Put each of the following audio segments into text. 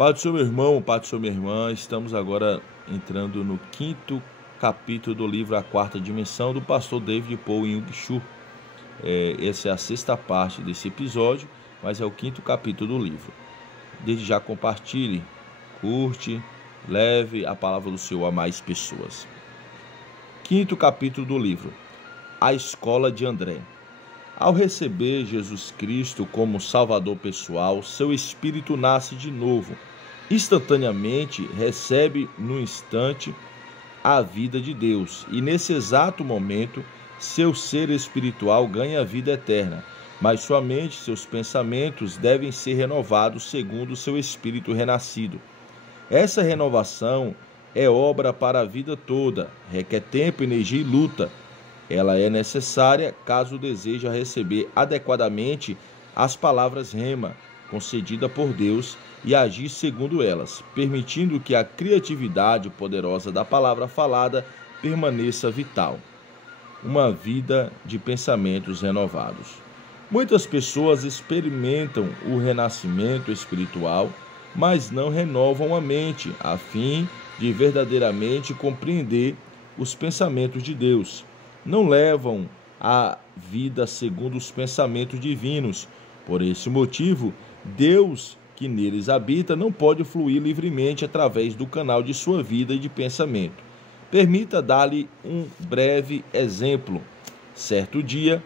Pai do seu meu irmão, Pai do seu minha irmã, estamos agora entrando no quinto capítulo do livro A Quarta Dimensão, do pastor David Paul Yong Cho. Essa é a sexta parte desse episódio, mas é o quinto capítulo do livro. Desde já compartilhe, curte, leve a palavra do Senhor a mais pessoas. Quinto capítulo do livro, A Escola de André. Ao receber Jesus Cristo como Salvador pessoal, seu espírito nasce de novo. Instantaneamente recebe no instante a vida de Deus e nesse exato momento seu ser espiritual ganha a vida eterna, mas sua mente e seus pensamentos devem ser renovados segundo seu espírito renascido. Essa renovação é obra para a vida toda, requer tempo, energia e luta. Ela é necessária caso deseja receber adequadamente as palavras rema, concedida por Deus, e agir segundo elas, permitindo que a criatividade poderosa da palavra falada permaneça vital. Uma vida de pensamentos renovados. Muitas pessoas experimentam o renascimento espiritual, mas não renovam a mente, a fim de verdadeiramente compreender os pensamentos de Deus. Não levam a vida segundo os pensamentos divinos. Por esse motivo, Deus que neles habita não pode fluir livremente através do canal de sua vida e de pensamento. Permita dar-lhe um breve exemplo. Certo dia,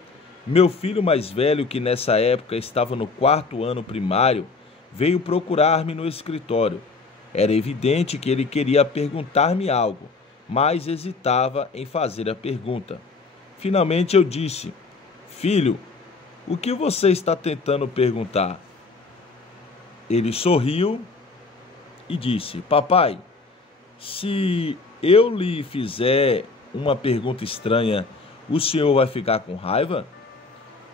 meu filho mais velho, que nessa época estava no 4º ano primário, veio procurar-me no escritório. Era evidente que ele queria perguntar-me algo, mas hesitava em fazer a pergunta. Finalmente eu disse: "Filho, o que você está tentando perguntar?" Ele sorriu e disse: "Papai, se eu lhe fizer uma pergunta estranha, o senhor vai ficar com raiva?"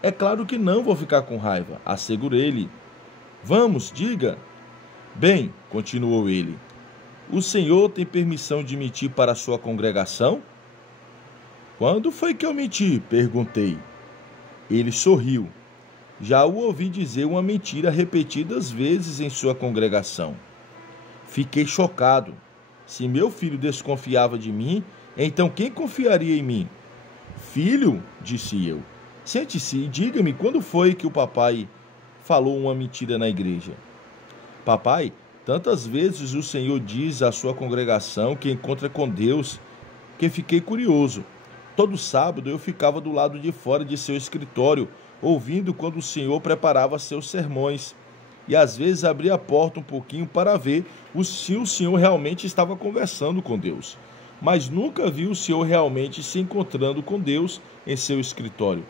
"É claro que não vou ficar com raiva", assegurei-lhe. "Vamos, diga." "Bem", continuou ele, "o senhor tem permissão de mentir para a sua congregação?" "Quando foi que eu menti?" perguntei. Ele sorriu. "Já o ouvi dizer uma mentira repetidas vezes em sua congregação." Fiquei chocado. Se meu filho desconfiava de mim, então quem confiaria em mim? "Filho", disse eu, "sente-se e diga-me quando foi que o papai falou uma mentira na igreja." "Papai, tantas vezes o Senhor diz à sua congregação que encontra com Deus, que fiquei curioso. Todo sábado eu ficava do lado de fora de seu escritório, ouvindo quando o Senhor preparava seus sermões. E às vezes abria a porta um pouquinho para ver se o Senhor realmente estava conversando com Deus. Mas nunca vi o Senhor realmente se encontrando com Deus em seu escritório.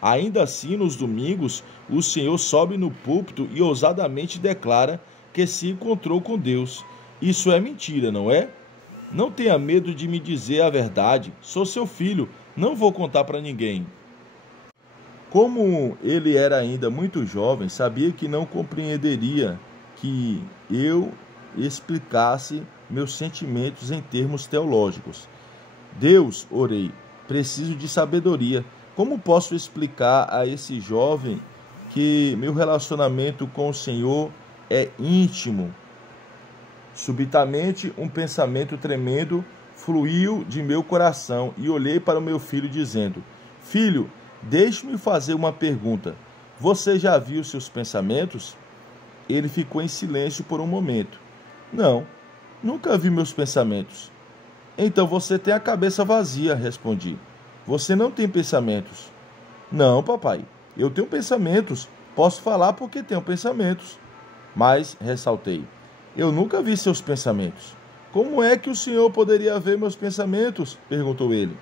Ainda assim, nos domingos, o Senhor sobe no púlpito e ousadamente declara que se encontrou com Deus. Isso é mentira, não é? Não tenha medo de me dizer a verdade. Sou seu filho, não vou contar para ninguém." Como ele era ainda muito jovem, sabia que não compreenderia que eu explicasse meus sentimentos em termos teológicos. "Deus", orei, "preciso de sabedoria. Como posso explicar a esse jovem que meu relacionamento com o Senhor é íntimo?" Subitamente, um pensamento tremendo fluiu de meu coração e olhei para o meu filho dizendo: "Filho, deixe-me fazer uma pergunta. Você já viu seus pensamentos?" Ele ficou em silêncio por um momento. "Não, nunca vi meus pensamentos." "Então você tem a cabeça vazia", respondi. "Você não tem pensamentos." "Não, papai, eu tenho pensamentos. Posso falar porque tenho pensamentos." "Mas", ressaltei, "eu nunca vi seus pensamentos." "Como é que o senhor poderia ver meus pensamentos?" perguntou ele.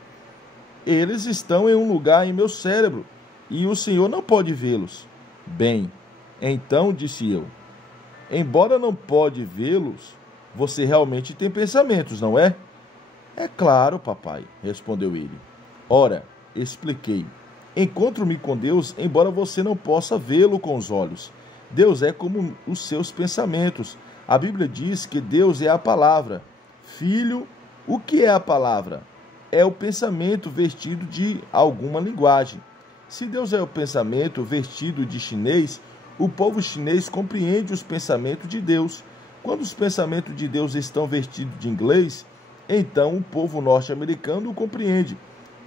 "Eles estão em um lugar em meu cérebro e o senhor não pode vê-los." "Bem, então", disse eu, "embora não pode vê-los, você realmente tem pensamentos, não é?" "É claro, papai", respondeu ele. "Ora", expliquei, "encontro-me com Deus embora você não possa vê-lo com os olhos. Deus é como os seus pensamentos. A Bíblia diz que Deus é a palavra." "Filho, o que é a palavra?" "É o pensamento vestido de alguma linguagem." Se Deus é o pensamento vestido de chinês, o povo chinês compreende os pensamentos de Deus. Quando os pensamentos de Deus estão vestidos de inglês, então o povo norte-americano o compreende.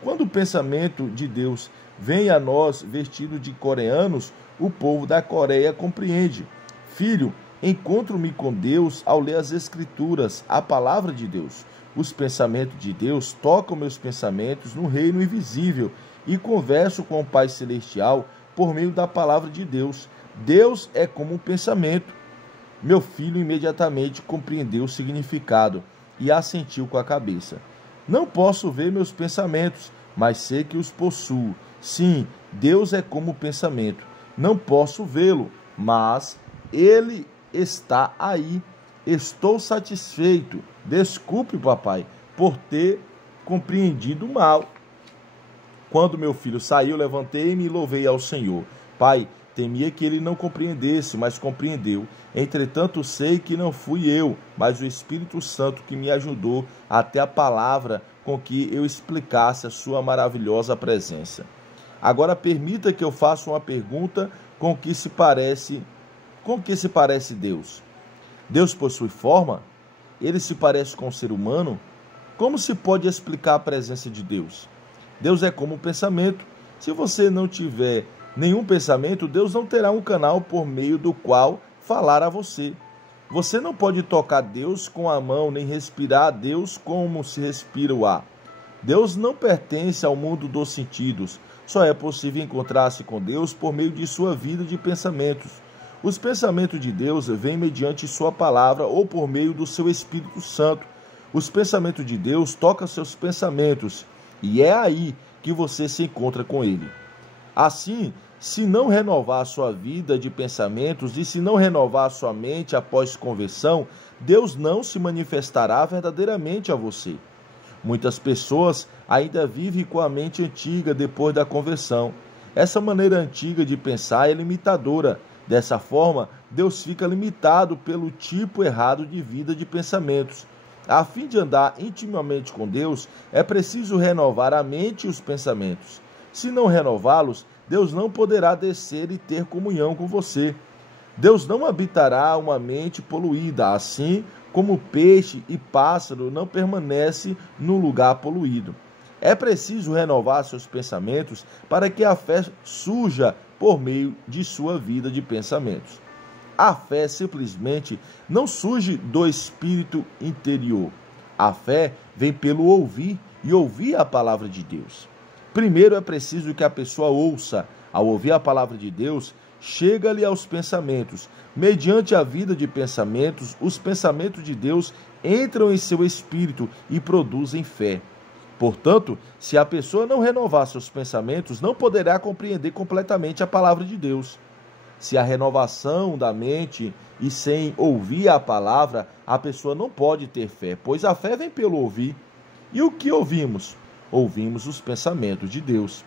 Quando o pensamento de Deus vem a nós vestido de coreanos, o povo da Coreia compreende. Filho, encontro-me com Deus ao ler as Escrituras, a palavra de Deus. Os pensamentos de Deus tocam meus pensamentos no reino invisível e converso com o Pai Celestial por meio da palavra de Deus. Deus é como um pensamento. Meu filho imediatamente compreendeu o significado e assentiu com a cabeça. Não posso ver meus pensamentos, mas sei que os possuo. Sim, Deus é como o pensamento. Não posso vê-lo, mas ele está aí. Estou satisfeito. Desculpe, papai, por ter compreendido mal. Quando meu filho saiu, levantei-me e louvei ao Senhor. Pai, temia que ele não compreendesse, mas compreendeu. Entretanto, sei que não fui eu, mas o Espírito Santo que me ajudou até a palavra com que eu explicasse a sua maravilhosa presença. Agora permita que eu faça uma pergunta com que se parece Deus. Deus possui forma? Ele se parece com o ser humano? Como se pode explicar a presença de Deus? Deus é como um pensamento. Se você não tiver nenhum pensamento, Deus não terá um canal por meio do qual falar a você. Você não pode tocar Deus com a mão, nem respirar a Deus como se respira o ar. Deus não pertence ao mundo dos sentidos. Só é possível encontrar-se com Deus por meio de sua vida de pensamentos. Os pensamentos de Deus vêm mediante sua palavra ou por meio do seu Espírito Santo. Os pensamentos de Deus tocam seus pensamentos e é aí que você se encontra com Ele. Assim, se não renovar a sua vida de pensamentos e se não renovar a sua mente após conversão, Deus não se manifestará verdadeiramente a você. Muitas pessoas ainda vivem com a mente antiga depois da conversão. Essa maneira antiga de pensar é limitadora. Dessa forma, Deus fica limitado pelo tipo errado de vida de pensamentos. A fim de andar intimamente com Deus, é preciso renovar a mente e os pensamentos. Se não renová-los, Deus não poderá descer e ter comunhão com você. Deus não habitará uma mente poluída, assim como peixe e pássaro não permanecem num lugar poluído. É preciso renovar seus pensamentos para que a fé surja por meio de sua vida de pensamentos. A fé simplesmente não surge do espírito interior. A fé vem pelo ouvir e ouvir a palavra de Deus. Primeiro é preciso que a pessoa ouça. Ao ouvir a palavra de Deus, chega-lhe aos pensamentos. Mediante a vida de pensamentos, os pensamentos de Deus entram em seu espírito e produzem fé. Portanto, se a pessoa não renovar seus pensamentos, não poderá compreender completamente a palavra de Deus. Se a renovação da mente e sem ouvir a palavra, a pessoa não pode ter fé, pois a fé vem pelo ouvir. E o que ouvimos? Ouvimos os pensamentos de Deus.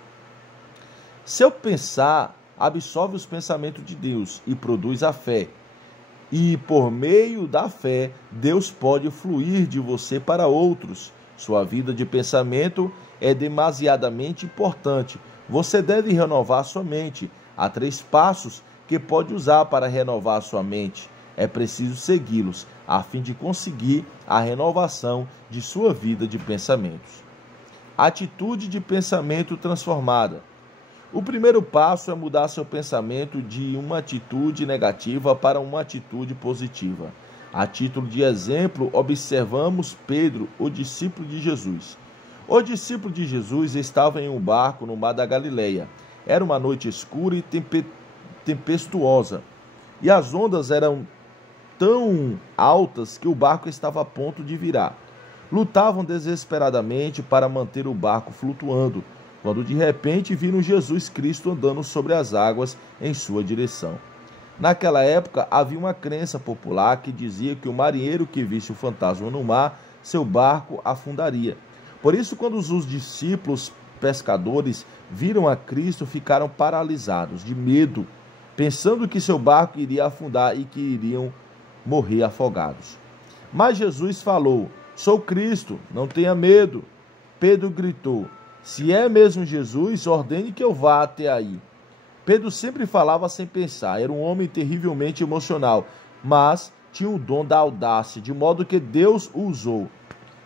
Seu pensar absorve os pensamentos de Deus e produz a fé. E por meio da fé, Deus pode fluir de você para outros. Sua vida de pensamento é demasiadamente importante. Você deve renovar sua mente. Há 3 passos que pode usar para renovar sua mente. É preciso segui-los, a fim de conseguir a renovação de sua vida de pensamentos. Atitude de pensamento transformada. O primeiro passo é mudar seu pensamento de uma atitude negativa para uma atitude positiva. A título de exemplo, observamos Pedro, o discípulo de Jesus. O discípulo de Jesus estava em um barco no mar da Galileia. Era uma noite escura e tempestuosa, e as ondas eram tão altas que o barco estava a ponto de virar. Lutavam desesperadamente para manter o barco flutuando, quando de repente viram Jesus Cristo andando sobre as águas em sua direção. Naquela época havia uma crença popular que dizia que o marinheiro que visse o fantasma no mar, seu barco afundaria. Por isso, quando os discípulos pescadores viram a Cristo, ficaram paralisados de medo, pensando que seu barco iria afundar e que iriam morrer afogados. Mas Jesus falou: "Sou Cristo, não tenha medo." Pedro gritou: "Se é mesmo Jesus, ordene que eu vá até aí." Pedro sempre falava sem pensar, era um homem terrivelmente emocional, mas tinha o dom da audácia, de modo que Deus o usou.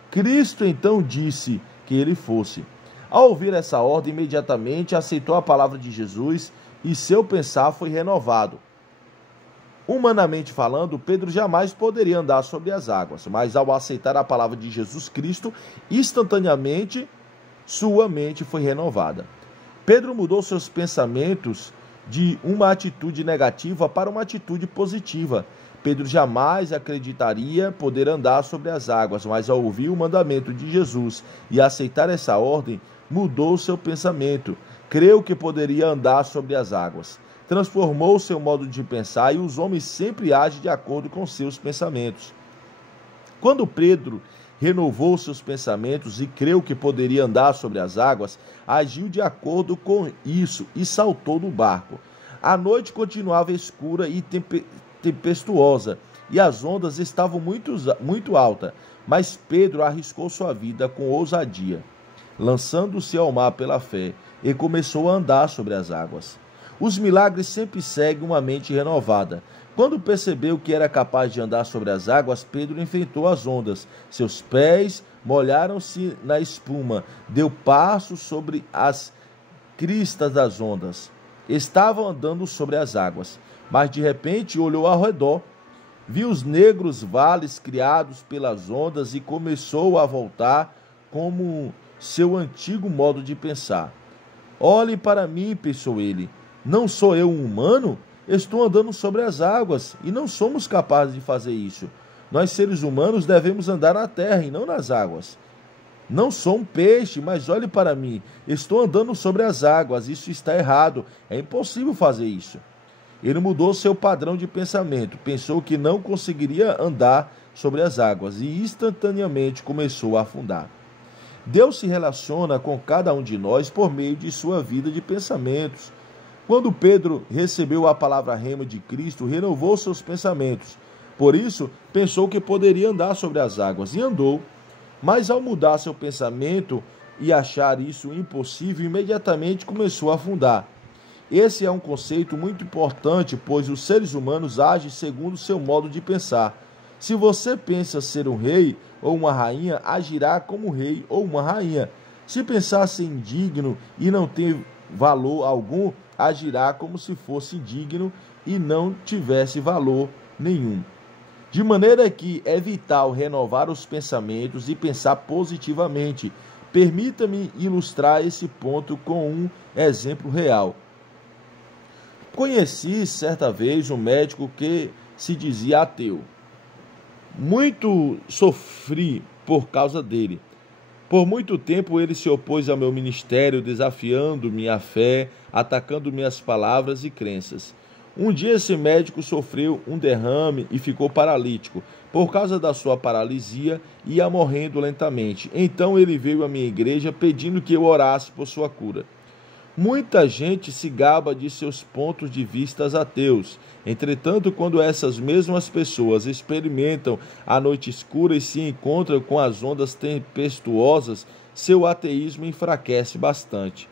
Cristo então disse que ele fosse. Ao ouvir essa ordem, imediatamente aceitou a palavra de Jesus e seu pensar foi renovado. Humanamente falando, Pedro jamais poderia andar sobre as águas, mas ao aceitar a palavra de Jesus Cristo, instantaneamente sua mente foi renovada. Pedro mudou seus pensamentos de uma atitude negativa para uma atitude positiva. Pedro jamais acreditaria poder andar sobre as águas, mas ao ouvir o mandamento de Jesus e aceitar essa ordem, mudou seu pensamento. Creu que poderia andar sobre as águas. Transformou seu modo de pensar e os homens sempre agem de acordo com seus pensamentos. Quando Pedro renovou seus pensamentos e creu que poderia andar sobre as águas, agiu de acordo com isso e saltou do barco. A noite continuava escura e tempestuosa e as ondas estavam muito altas, mas Pedro arriscou sua vida com ousadia, lançando-se ao mar pela fé, e começou a andar sobre as águas. Os milagres sempre seguem uma mente renovada. Quando percebeu que era capaz de andar sobre as águas, Pedro enfrentou as ondas. Seus pés molharam-se na espuma, deu passos sobre as cristas das ondas. Estava andando sobre as águas, mas de repente olhou ao redor, viu os negros vales criados pelas ondas e começou a voltar como seu antigo modo de pensar. Olhe para mim, pensou ele. Não sou eu um humano? Estou andando sobre as águas e não somos capazes de fazer isso. Nós, seres humanos, devemos andar na terra e não nas águas. Não sou um peixe, mas olhe para mim. Estou andando sobre as águas. Isso está errado. É impossível fazer isso. Ele mudou seu padrão de pensamento. Pensou que não conseguiria andar sobre as águas e instantaneamente começou a afundar. Deus se relaciona com cada um de nós por meio de sua vida de pensamentos. Quando Pedro recebeu a palavra rema de Cristo, renovou seus pensamentos. Por isso, pensou que poderia andar sobre as águas e andou. Mas ao mudar seu pensamento e achar isso impossível, imediatamente começou a afundar. Esse é um conceito muito importante, pois os seres humanos agem segundo seu modo de pensar. Se você pensa ser um rei ou uma rainha, agirá como um rei ou uma rainha. Se pensar ser indigno e não ter valor algum, agirá como se fosse indigno e não tivesse valor nenhum. De maneira que é vital renovar os pensamentos e pensar positivamente. Permita-me ilustrar esse ponto com um exemplo real. Conheci certa vez um médico que se dizia ateu. Muito sofri por causa dele. Por muito tempo ele se opôs ao meu ministério, desafiando minha fé, atacando minhas palavras e crenças. Um dia esse médico sofreu um derrame e ficou paralítico. Por causa da sua paralisia, ia morrendo lentamente. Então ele veio à minha igreja pedindo que eu orasse por sua cura. Muita gente se gaba de seus pontos de vista ateus. Entretanto, quando essas mesmas pessoas experimentam a noite escura e se encontram com as ondas tempestuosas, seu ateísmo enfraquece bastante.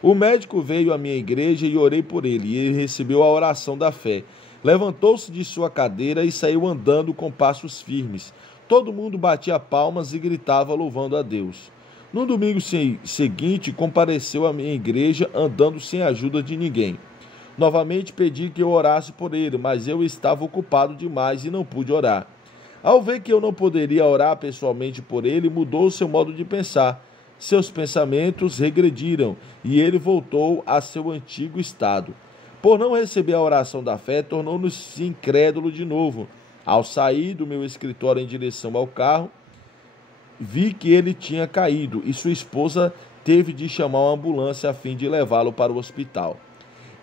O médico veio à minha igreja e orei por ele, e ele recebeu a oração da fé. Levantou-se de sua cadeira e saiu andando com passos firmes. Todo mundo batia palmas e gritava louvando a Deus. No domingo seguinte, compareceu à minha igreja andando sem a ajuda de ninguém. Novamente pedi que eu orasse por ele, mas eu estava ocupado demais e não pude orar. Ao ver que eu não poderia orar pessoalmente por ele, mudou seu modo de pensar. Seus pensamentos regrediram e ele voltou a seu antigo estado. Por não receber a oração da fé, tornou-se incrédulo de novo. Ao sair do meu escritório em direção ao carro, vi que ele tinha caído e sua esposa teve de chamar uma ambulância a fim de levá-lo para o hospital.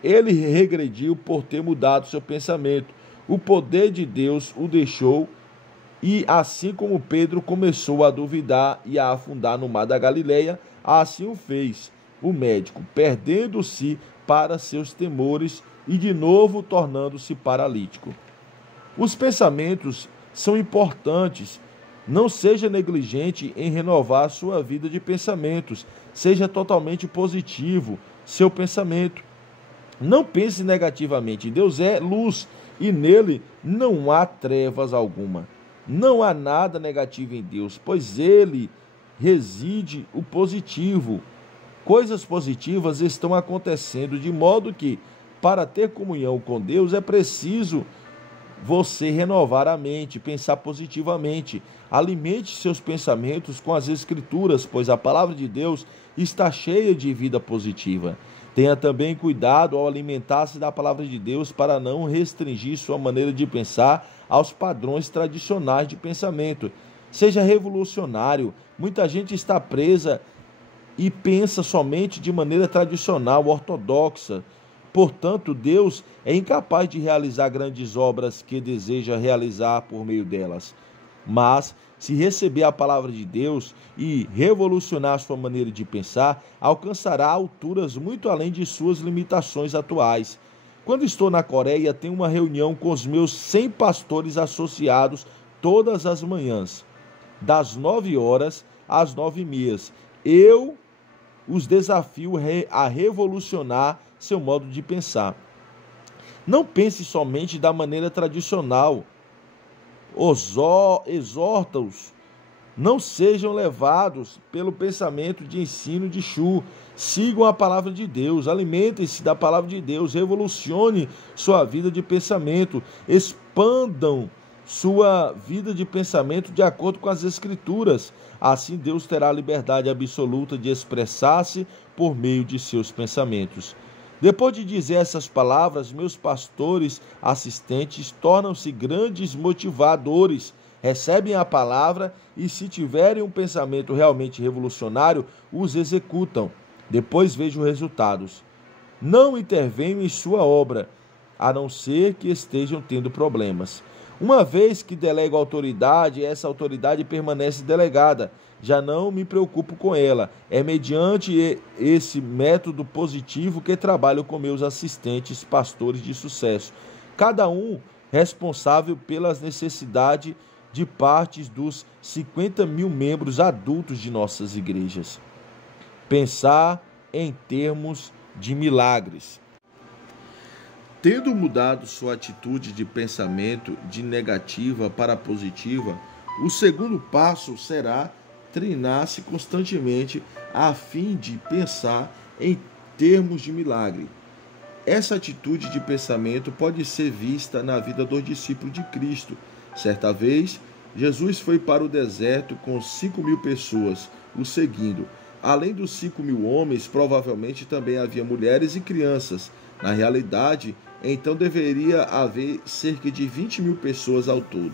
Ele regrediu por ter mudado seu pensamento. O poder de Deus o deixou e, assim como Pedro começou a duvidar e a afundar no mar da Galileia, assim o fez o médico, perdendo-se para seus temores e de novo tornando-se paralítico. Os pensamentos são importantes. Não seja negligente em renovar sua vida de pensamentos. Seja totalmente positivo seu pensamento. Não pense negativamente. Deus é luz e nele não há trevas alguma. Não há nada negativo em Deus, pois ele reside o positivo. Coisas positivas estão acontecendo, de modo que, para ter comunhão com Deus, é preciso você renovar a mente, pensar positivamente. Alimente seus pensamentos com as Escrituras, pois a palavra de Deus está cheia de vida positiva. Tenha também cuidado ao alimentar-se da palavra de Deus para não restringir sua maneira de pensar aos padrões tradicionais de pensamento. Seja revolucionário. Muita gente está presa e pensa somente de maneira tradicional, ortodoxa. Portanto, Deus é incapaz de realizar grandes obras que deseja realizar por meio delas. Mas, se receber a palavra de Deus e revolucionar sua maneira de pensar, alcançará alturas muito além de suas limitações atuais. Quando estou na Coreia, tenho uma reunião com os meus 100 pastores associados todas as manhãs, das 9 horas às 9h30. Eu os desafio a revolucionar seu modo de pensar. Não pense somente da maneira tradicional. Exorta-os. Não sejam levados pelo pensamento de ensino de Chu. Sigam a palavra de Deus, alimentem-se da palavra de Deus, revolucione sua vida de pensamento, expandam sua vida de pensamento de acordo com as Escrituras. Assim Deus terá a liberdade absoluta de expressar-se por meio de seus pensamentos. Depois de dizer essas palavras, meus pastores assistentes tornam-se grandes motivadores, recebem a palavra e, se tiverem um pensamento realmente revolucionário, os executam. Depois vejo resultados. Não intervenho em sua obra, a não ser que estejam tendo problemas. Uma vez que delego autoridade, essa autoridade permanece delegada. Já não me preocupo com ela. É mediante esse método positivo que trabalho com meus assistentes pastores de sucesso. Cada um responsável pelas necessidades de partes dos 50 mil membros adultos de nossas igrejas. Pensar em termos de milagres. Tendo mudado sua atitude de pensamento de negativa para positiva, o segundo passo será treinar-se constantemente a fim de pensar em termos de milagre. Essa atitude de pensamento pode ser vista na vida dos discípulos de Cristo. Certa vez, Jesus foi para o deserto com 5.000 pessoas o seguindo. Além dos 5.000 homens, provavelmente também havia mulheres e crianças. Na realidade, então deveria haver cerca de 20.000 pessoas ao todo.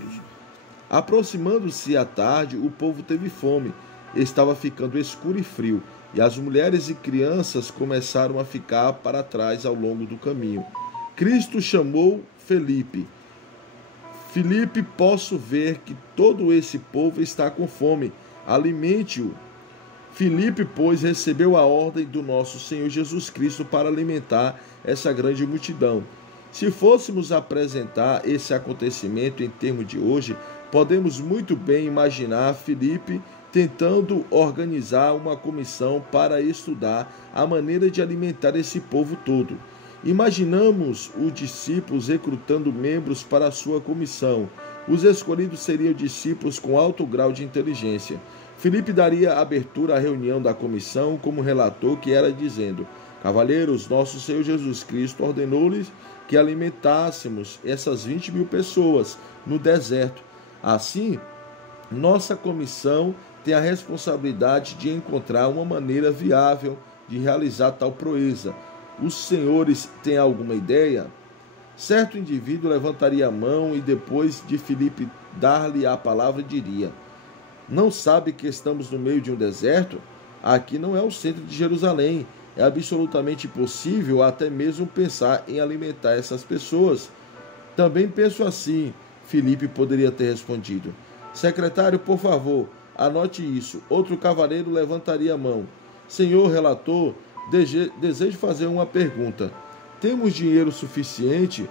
Aproximando-se a tarde, o povo teve fome. Estava ficando escuro e frio, e as mulheres e crianças começaram a ficar para trás ao longo do caminho. Cristo chamou Felipe. Felipe, posso ver que todo esse povo está com fome. Alimente-o. Filipe, pois, recebeu a ordem do nosso Senhor Jesus Cristo para alimentar essa grande multidão. Se fôssemos apresentar esse acontecimento em termos de hoje, podemos muito bem imaginar Filipe tentando organizar uma comissão para estudar a maneira de alimentar esse povo todo. Imaginamos os discípulos recrutando membros para a sua comissão. Os escolhidos seriam discípulos com alto grau de inteligência. Filipe daria abertura à reunião da comissão como relator, que era dizendo: cavalheiros, nosso Senhor Jesus Cristo ordenou-lhes que alimentássemos essas 20.000 pessoas no deserto. Assim, nossa comissão tem a responsabilidade de encontrar uma maneira viável de realizar tal proeza. Os senhores têm alguma ideia? Certo indivíduo levantaria a mão e, depois de Filipe dar-lhe a palavra, diria: não sabe que estamos no meio de um deserto? Aqui não é o centro de Jerusalém. É absolutamente impossível até mesmo pensar em alimentar essas pessoas. Também penso assim, Filipe poderia ter respondido. Secretário, por favor, anote isso. Outro cavaleiro levantaria a mão. Senhor relator, desejo fazer uma pergunta. Temos dinheiro suficiente?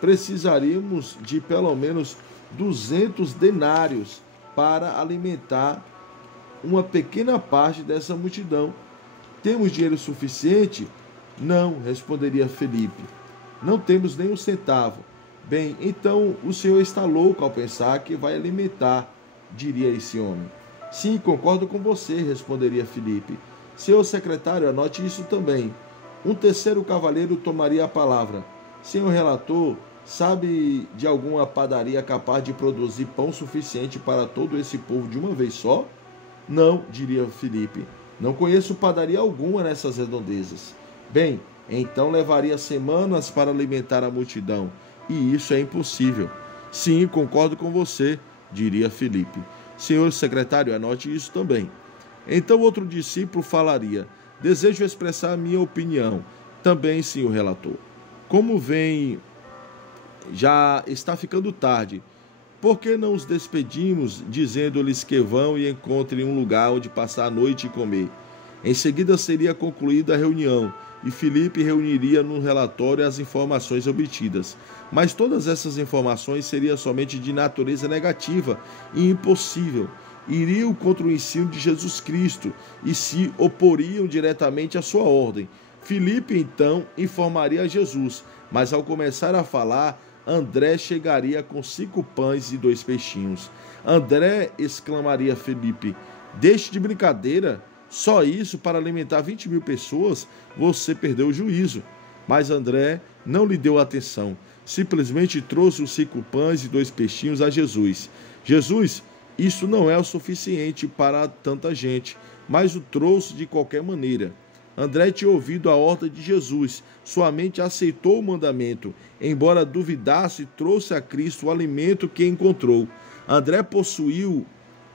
Precisaríamos de pelo menos 200 denários para alimentar uma pequena parte dessa multidão. Temos dinheiro suficiente? Não, responderia Felipe. Não temos nem um centavo. Bem, então o senhor está louco ao pensar que vai alimentar, diria esse homem. Sim, concordo com você, responderia Filipe. Senhor secretário, anote isso também. Um terceiro cavalheiro tomaria a palavra. Senhor relator, sabe de alguma padaria capaz de produzir pão suficiente para todo esse povo de uma vez só? Não, diria Filipe. Não conheço padaria alguma nessas redondezas. Bem, então levaria semanas para alimentar a multidão, e isso é impossível. Sim, concordo com você, diria Filipe. Senhor secretário, anote isso também. Então outro discípulo falaria: desejo expressar a minha opinião. Também, senhor relator. Como vem, já está ficando tarde. Por que não os despedimos, dizendo-lhes que vão e encontrem um lugar onde passar a noite e comer? Em seguida seria concluída a reunião, e Filipe reuniria no relatório as informações obtidas. Mas todas essas informações seriam somente de natureza negativa e impossível. Iriam contra o ensino de Jesus Cristo e se oporiam diretamente à sua ordem. Filipe então informaria a Jesus, mas ao começar a falar, André chegaria com 5 pães e 2 peixinhos. André, exclamaria Filipe, deixe de brincadeira, só isso para alimentar 20.000 pessoas? Você perdeu o juízo. Mas André não lhe deu atenção, simplesmente trouxe os 5 pães e 2 peixinhos a Jesus. Jesus, isso não é o suficiente para tanta gente, mas o trouxe de qualquer maneira. André tinha ouvido a ordem de Jesus, sua mente aceitou o mandamento. Embora duvidasse, trouxe a Cristo o alimento que encontrou. André possuiu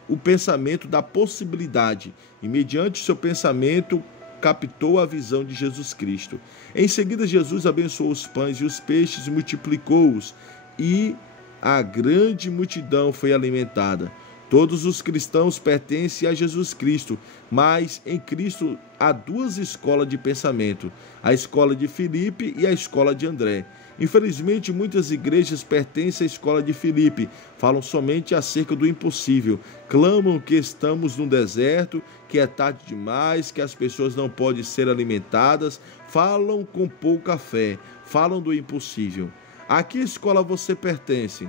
o pensamento da possibilidade e, mediante seu pensamento, captou a visão de Jesus Cristo. Em seguida, Jesus abençoou os pães e os peixes e multiplicou-os, e a grande multidão foi alimentada. Todos os cristãos pertencem a Jesus Cristo, mas em Cristo há 2 escolas de pensamento, a escola de Filipe e a escola de André. Infelizmente, muitas igrejas pertencem à escola de Filipe, falam somente acerca do impossível, clamam que estamos no deserto, que é tarde demais, que as pessoas não podem ser alimentadas, falam com pouca fé, falam do impossível. A que escola você pertence?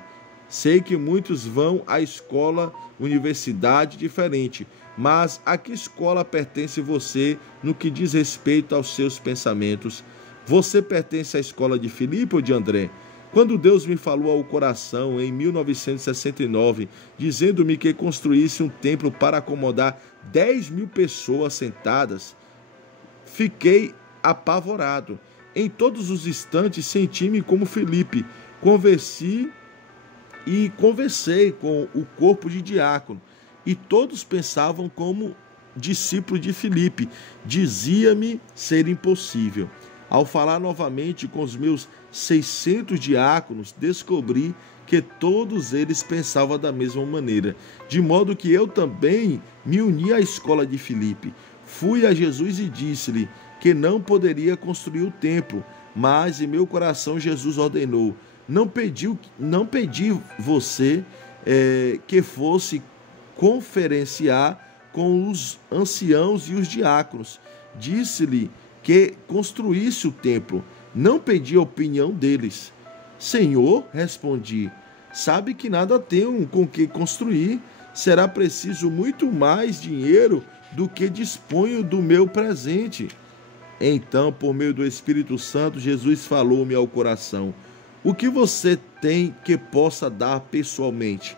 Sei que muitos vão à escola, universidade diferente, mas a que escola pertence você no que diz respeito aos seus pensamentos? Você pertence à escola de Filipe ou de André? Quando Deus me falou ao coração em 1969, dizendo-me que construísse um templo para acomodar 10.000 pessoas sentadas, fiquei apavorado. Em todos os instantes senti-me como Filipe. Conversei com o corpo de diácono, e todos pensavam como discípulo de Filipe. Dizia-me ser impossível. Ao falar novamente com os meus 600 diáconos, descobri que todos eles pensavam da mesma maneira, de modo que eu também me uni à escola de Filipe. Fui a Jesus e disse-lhe que não poderia construir o templo, mas em meu coração Jesus ordenou: não pedi você que fosse conferenciar com os anciãos e os diáconos. Disse-lhe que construísse o templo. Não pedi a opinião deles. Senhor, respondi, sabe que nada tenho com que construir. Será preciso muito mais dinheiro do que disponho do meu presente. Então, por meio do Espírito Santo, Jesus falou-me ao coração: o que você tem que possa dar pessoalmente?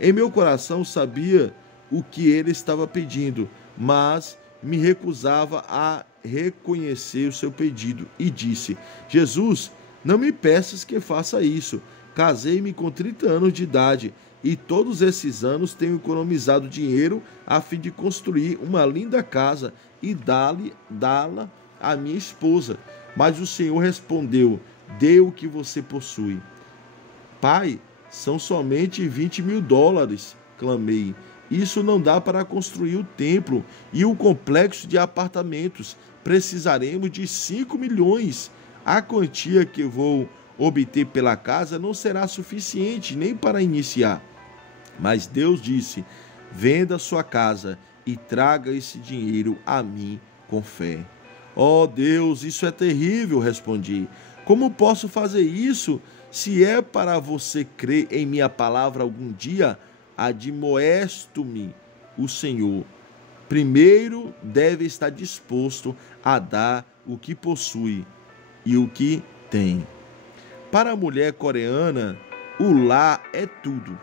Em meu coração sabia o que ele estava pedindo, mas me recusava a reconhecer o seu pedido e disse: Jesus, não me peças que faça isso. Casei-me com 30 anos de idade e todos esses anos tenho economizado dinheiro a fim de construir uma linda casa e dá-la à minha esposa. Mas o Senhor respondeu: dê o que você possui. Pai, são somente $20.000, clamei. Isso não dá para construir o templo e o complexo de apartamentos. Precisaremos de 5 milhões. A quantia que vou obter pela casa não será suficiente nem para iniciar. Mas Deus disse: venda sua casa e traga esse dinheiro a mim com fé. Oh Deus, isso é terrível, respondi. Como posso fazer isso Se é para você crer em minha palavra algum dia, admoesto-me o Senhor. Primeiro deve estar disposto a dar o que possui e o que tem. Para a mulher coreana, o lar é tudo.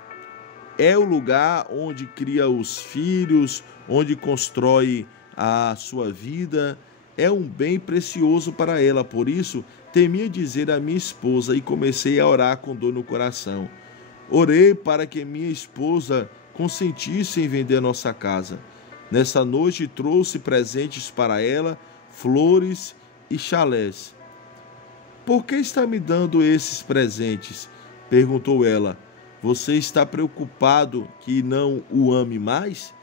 É o lugar onde cria os filhos, onde constrói a sua vida. É um bem precioso para ela. Por isso, temia dizer à minha esposa e comecei a orar com dor no coração. Orei para que minha esposa consentisse em vender nossa casa. Nessa noite trouxe presentes para ela, flores e chalés. Por que está me dando esses presentes? Perguntou ela. Você está preocupado que não o ame mais?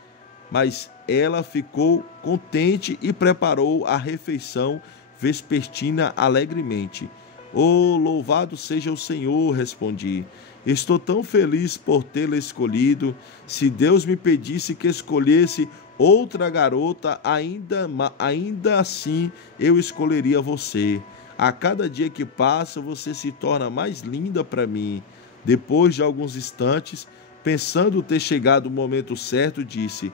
Mas ela ficou contente e preparou a refeição vespertina alegremente. Oh, louvado seja o Senhor, respondi. Estou tão feliz por tê-la escolhido. Se Deus me pedisse que escolhesse outra garota, ainda assim eu escolheria você. A cada dia que passa, você se torna mais linda para mim. Depois de alguns instantes, pensando ter chegado o momento certo, disse: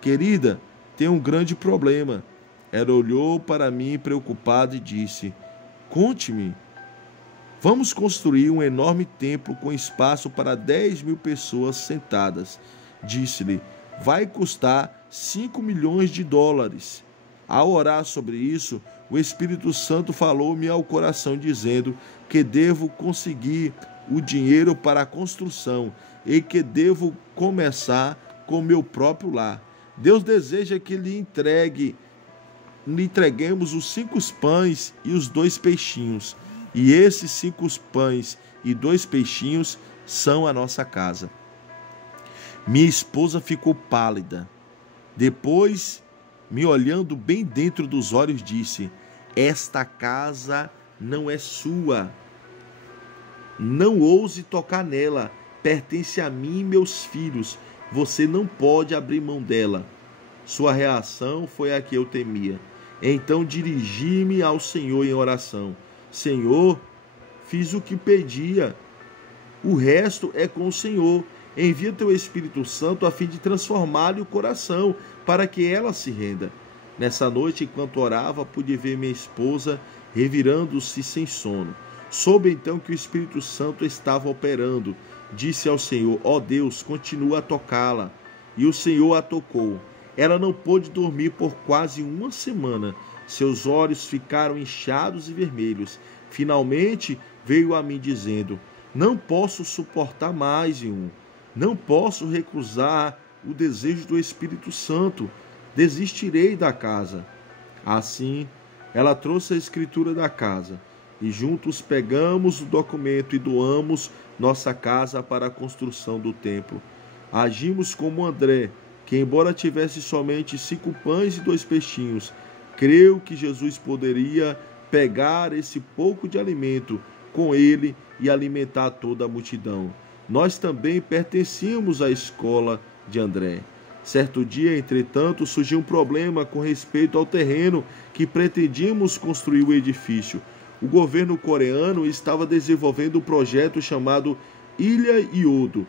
Querida, tenho um grande problema. Ela olhou para mim preocupada e disse: Conte-me. Vamos construir um enorme templo com espaço para 10.000 pessoas sentadas. Disse-lhe: vai custar $5 milhões. Ao orar sobre isso, o Espírito Santo falou-me ao coração, dizendo que devo conseguir o dinheiro para a construção e que devo começar com meu próprio lar. Deus deseja que lhe entreguemos os 5 pães e os 2 peixinhos. E esses 5 pães e 2 peixinhos são a nossa casa. Minha esposa ficou pálida. Depois, me olhando bem dentro dos olhos, disse: esta casa não é sua. Não ouse tocar nela. Pertence a mim e meus filhos. Você não pode abrir mão dela. Sua reação foi a que eu temia. Então dirigi-me ao Senhor em oração. Senhor, fiz o que pedia. O resto é com o Senhor. Envia teu Espírito Santo a fim de transformar-lhe o coração, para que ela se renda. Nessa noite, enquanto orava, pude ver minha esposa revirando-se sem sono. Soube então que o Espírito Santo estava operando. Disse ao Senhor: ó Deus, continua a tocá-la. E o Senhor a tocou. Ela não pôde dormir por quase uma semana. Seus olhos ficaram inchados e vermelhos. Finalmente veio a mim dizendo: não posso suportar mais, Yun. Não posso recusar o desejo do Espírito Santo. Desistirei da casa. Assim, ela trouxe a escritura da casa, e juntos pegamos o documento e doamos nossa casa para a construção do templo. Agimos como André, que embora tivesse somente 5 pães e 2 peixinhos, creu que Jesus poderia pegar esse pouco de alimento com ele e alimentar toda a multidão. Nós também pertencíamos à escola de André. Certo dia, entretanto, surgiu um problema com respeito ao terreno que pretendíamos construir o edifício. O governo coreano estava desenvolvendo um projeto chamado Ilha Iodo.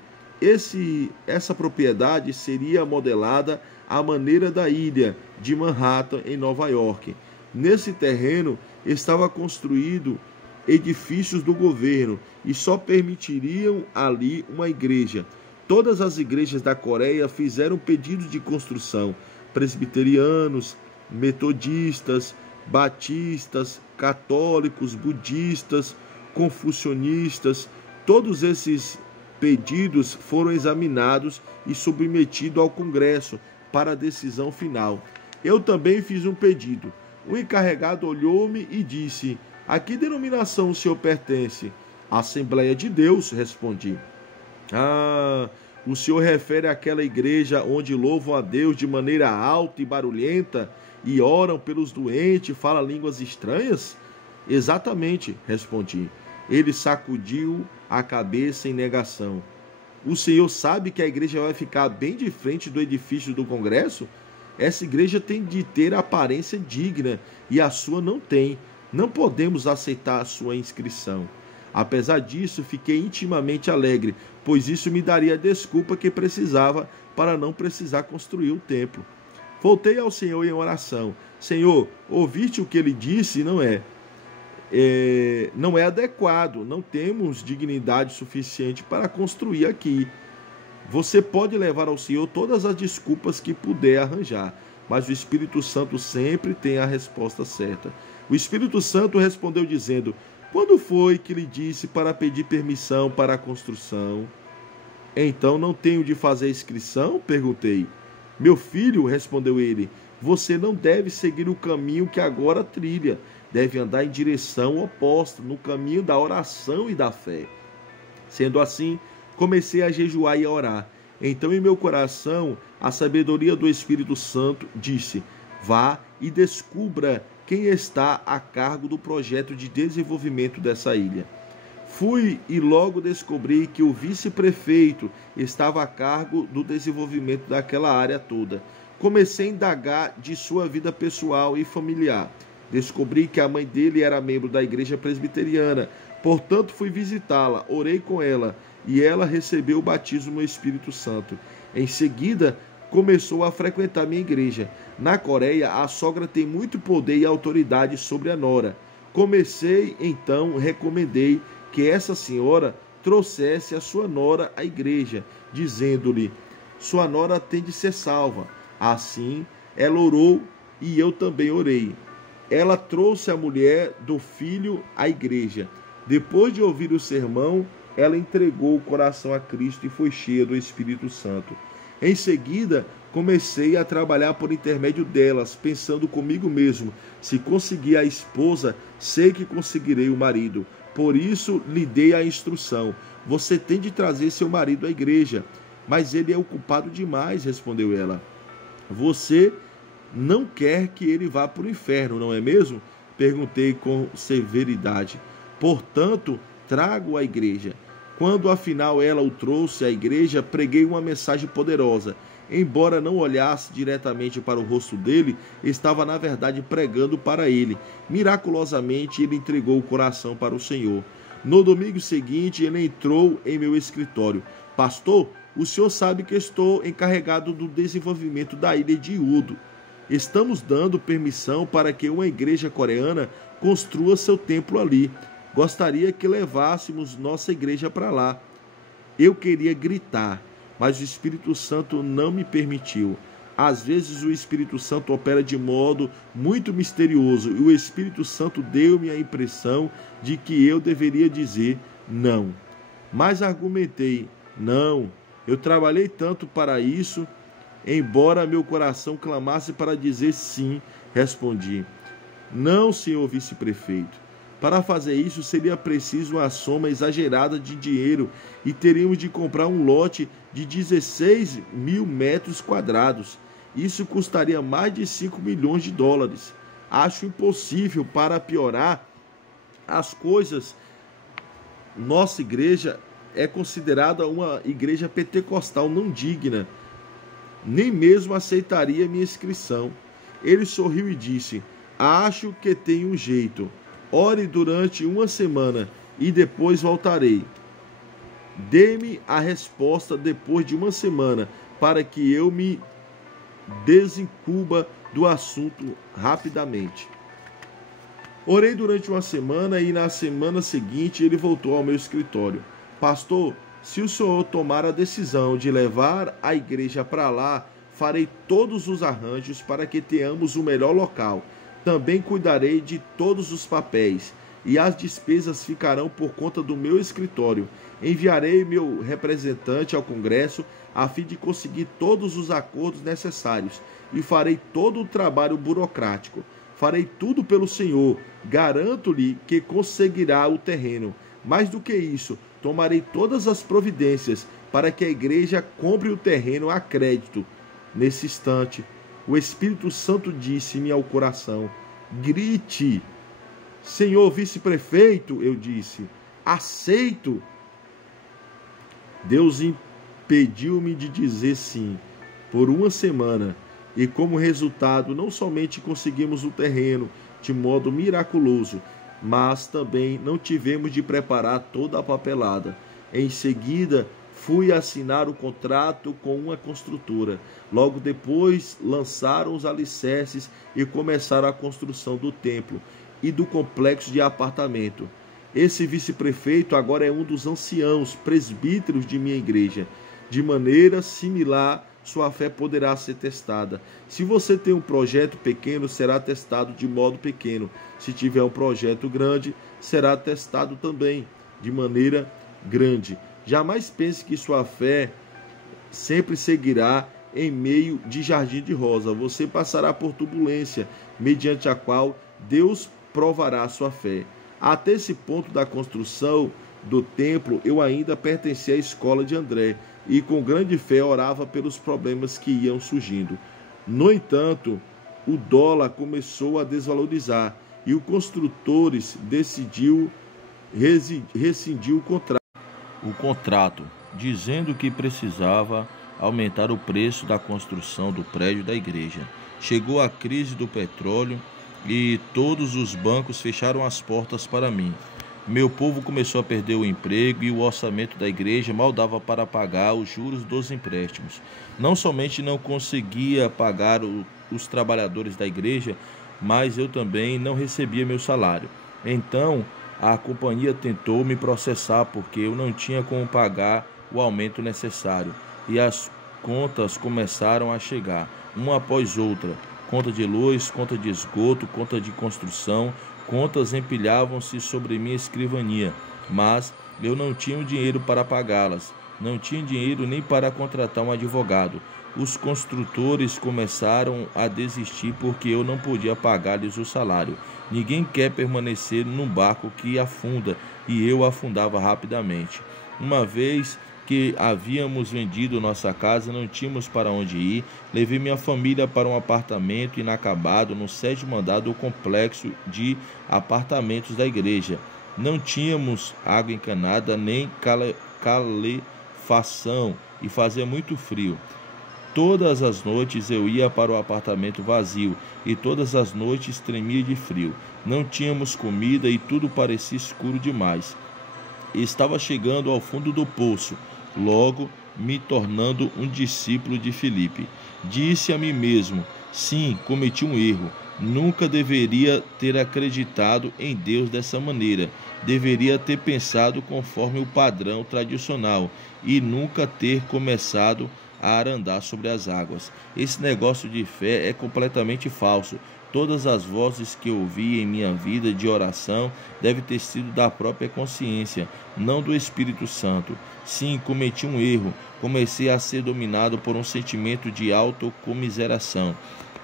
Essa propriedade seria modelada à maneira da ilha de Manhattan, em Nova York. Nesse terreno estava construído edifícios do governo e só permitiriam ali uma igreja. Todas as igrejas da Coreia fizeram pedidos de construção. Presbiterianos, metodistas, batistas, católicos, budistas, confucionistas, todos esses pedidos foram examinados e submetidos ao Congresso para a decisão final. Eu também fiz um pedido. O encarregado olhou-me e disse: a que denominação o senhor pertence? Assembleia de Deus, respondi. Ah, o senhor refere àquela igreja onde louvam a Deus de maneira alta e barulhenta e oram pelos doentes e falam línguas estranhas? Exatamente, respondi. Ele sacudiu a cabeça em negação. O senhor sabe que a igreja vai ficar bem de frente do edifício do Congresso? Essa igreja tem de ter aparência digna e a sua não tem. Não podemos aceitar a sua inscrição. Apesar disso, fiquei intimamente alegre, pois isso me daria a desculpa que precisava para não precisar construir o templo. Voltei ao Senhor em oração. Senhor, ouviste o que ele disse? Não é adequado, não temos dignidade suficiente para construir aqui. Você pode levar ao Senhor todas as desculpas que puder arranjar, mas o Espírito Santo sempre tem a resposta certa. O Espírito Santo respondeu dizendo: quando foi que lhe disse para pedir permissão para a construção? Então não tenho de fazer inscrição? Perguntei. Meu filho, respondeu ele, você não deve seguir o caminho que agora trilha. Deve andar em direção oposta, no caminho da oração e da fé. Sendo assim, comecei a jejuar e a orar. Então, em meu coração, a sabedoria do Espírito Santo disse: vá e descubra quem está a cargo do projeto de desenvolvimento dessa ilha. Fui e logo descobri que o vice-prefeito estava a cargo do desenvolvimento daquela área toda. Comecei a indagar de sua vida pessoal e familiar. Descobri que a mãe dele era membro da igreja presbiteriana, portanto fui visitá-la, orei com ela e ela recebeu o batismo no Espírito Santo. Em seguida, começou a frequentar minha igreja. Na Coreia, a sogra tem muito poder e autoridade sobre a nora. Recomendei que essa senhora trouxesse a sua nora à igreja, dizendo-lhe: sua nora tem de ser salva. Assim, ela orou e eu também orei. Ela trouxe a mulher do filho à igreja. Depois de ouvir o sermão, ela entregou o coração a Cristo e foi cheia do Espírito Santo. Em seguida, comecei a trabalhar por intermédio delas, pensando comigo mesmo: se conseguir a esposa, sei que conseguirei o marido. Por isso, lhe dei a instrução: você tem de trazer seu marido à igreja. Mas ele é ocupado demais, respondeu ela. Você não quer que ele vá para o inferno, não é mesmo? Perguntei com severidade. Portanto, trago à igreja. Quando afinal ela o trouxe à igreja, preguei uma mensagem poderosa. Embora não olhasse diretamente para o rosto dele, estava na verdade pregando para ele. Miraculosamente, ele entregou o coração para o Senhor. No domingo seguinte, ele entrou em meu escritório. Pastor, o senhor sabe que estou encarregado do desenvolvimento da ilha de Udo. Estamos dando permissão para que uma igreja coreana construa seu templo ali. Gostaria que levássemos nossa igreja para lá. Eu queria gritar, mas o Espírito Santo não me permitiu. Às vezes o Espírito Santo opera de modo muito misterioso e o Espírito Santo deu-me a impressão de que eu deveria dizer não. Mas argumentei: não, eu trabalhei tanto para isso. Embora meu coração clamasse para dizer sim, respondi: não, senhor vice-prefeito. Para fazer isso seria preciso uma soma exagerada de dinheiro e teríamos de comprar um lote de 16 mil metros quadrados. Isso custaria mais de 5 milhões de dólares. Acho impossível. Para piorar as coisas, nossa igreja é considerada uma igreja pentecostal não digna. Nem mesmo aceitaria minha inscrição. Ele sorriu e disse: acho que tem um jeito. Ore durante uma semana e depois voltarei. Dê-me a resposta depois de uma semana para que eu me desincuba do assunto rapidamente. Orei durante uma semana e na semana seguinte ele voltou ao meu escritório. Pastor, se o senhor tomar a decisão de levar a igreja para lá, farei todos os arranjos para que tenhamos o melhor local. Também cuidarei de todos os papéis e as despesas ficarão por conta do meu escritório. Enviarei meu representante ao Congresso a fim de conseguir todos os acordos necessários e farei todo o trabalho burocrático. Farei tudo pelo Senhor. Garanto-lhe que conseguirá o terreno. Mais do que isso, tomarei todas as providências para que a igreja compre o terreno a crédito. Nesse instante, o Espírito Santo disse-me ao coração: grite. Senhor vice-prefeito, eu disse, aceito. Deus impediu-me de dizer sim por uma semana e como resultado não somente conseguimos o terreno de modo miraculoso, mas também não tivemos de preparar toda a papelada. Em seguida, fui assinar o contrato com uma construtora. Logo depois, lançaram os alicerces e começaram a construção do templo e do complexo de apartamento. Esse vice-prefeito agora é um dos anciãos presbíteros de minha igreja. De maneira similar, sua fé poderá ser testada. Se você tem um projeto pequeno, será testado de modo pequeno. Se tiver um projeto grande, será testado também de maneira grande. Jamais pense que sua fé sempre seguirá em meio de jardim de rosa. Você passará por turbulência, mediante a qual Deus provará a sua fé. Até esse ponto da construção do templo, eu ainda pertencia à escola de André e com grande fé orava pelos problemas que iam surgindo. No entanto, o dólar começou a desvalorizar e os construtores decidiu rescindir o contrato, dizendo que precisava aumentar o preço da construção do prédio da igreja. Chegou a crise do petróleo e todos os bancos fecharam as portas para mim. Meu povo começou a perder o emprego e o orçamento da igreja mal dava para pagar os juros dos empréstimos. Não somente não conseguia pagar os trabalhadores da igreja, mas eu também não recebia meu salário. Então, a companhia tentou me processar porque eu não tinha como pagar o aumento necessário. E as contas começaram a chegar, uma após outra. Conta de luz, conta de esgoto, conta de construção, contas empilhavam-se sobre minha escrivania, mas eu não tinha o dinheiro para pagá-las, não tinha dinheiro nem para contratar um advogado. Os construtores começaram a desistir porque eu não podia pagar-lhes o salário. Ninguém quer permanecer num barco que afunda, e eu afundava rapidamente. Uma vez que havíamos vendido nossa casa, não tínhamos para onde ir. Levei minha família para um apartamento inacabado no 7º andar do complexo de apartamentos da igreja. Não tínhamos água encanada nem calefação e fazia muito frio. Todas as noites eu ia para o apartamento vazio e todas as noites tremia de frio. Não tínhamos comida e tudo parecia escuro demais. Estava chegando ao fundo do poço, logo me tornando um discípulo de Filipe. Disse a mim mesmo: sim, cometi um erro. Nunca deveria ter acreditado em Deus dessa maneira. Deveria ter pensado conforme o padrão tradicional e nunca ter começado a andar sobre as águas. Esse negócio de fé é completamente falso. Todas as vozes que ouvi em minha vida de oração devem ter sido da própria consciência, não do Espírito Santo. Sim, cometi um erro. Comecei a ser dominado por um sentimento de autocomiseração.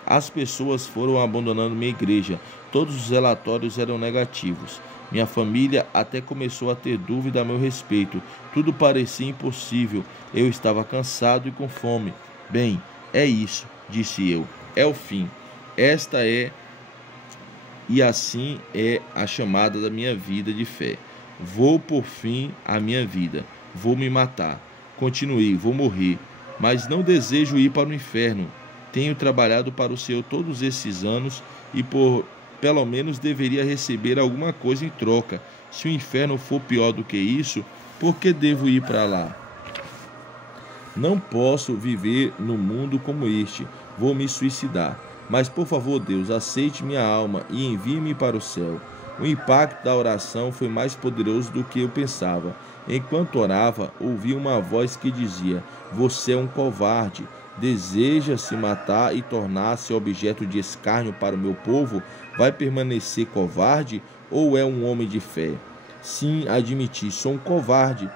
As pessoas foram abandonando minha igreja. Todos os relatórios eram negativos. Minha família até começou a ter dúvida a meu respeito. Tudo parecia impossível. Eu estava cansado e com fome. Bem, é isso, disse eu. É o fim. Esta é e assim é a chamada da minha vida de fé. Vou por fim à minha vida. Vou me matar. Continuei, vou morrer. Mas não desejo ir para o inferno. Tenho trabalhado para o Senhor todos esses anos e pelo menos deveria receber alguma coisa em troca. Se o inferno for pior do que isso, por que devo ir para lá? Não posso viver no mundo como este. Vou me suicidar. Mas, por favor, Deus, aceite minha alma e envie-me para o céu. O impacto da oração foi mais poderoso do que eu pensava. Enquanto orava, ouvi uma voz que dizia: você é um covarde. Deseja se matar e tornar-se objeto de escárnio para o meu povo? Vai permanecer covarde ou é um homem de fé? Sim, admiti, sou um covarde.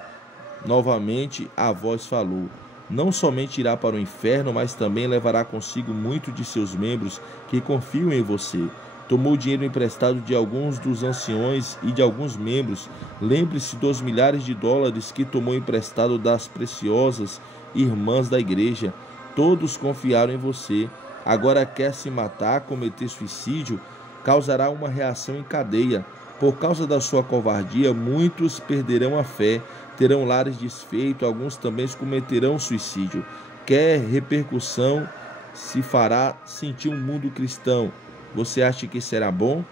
Novamente a voz falou: não somente irá para o inferno, mas também levará consigo muitos de seus membros que confiam em você. Tomou dinheiro emprestado de alguns dos anciões e de alguns membros. Lembre-se dos milhares de dólares que tomou emprestado das preciosas irmãs da igreja. Todos confiaram em você. Agora quer se matar, cometer suicídio? Causará uma reação em cadeia. Por causa da sua covardia, muitos perderão a fé, terão lares desfeitos, alguns também cometerão suicídio. Quer repercussão? Se fará sentir um mundo cristão. Você acha que será bom?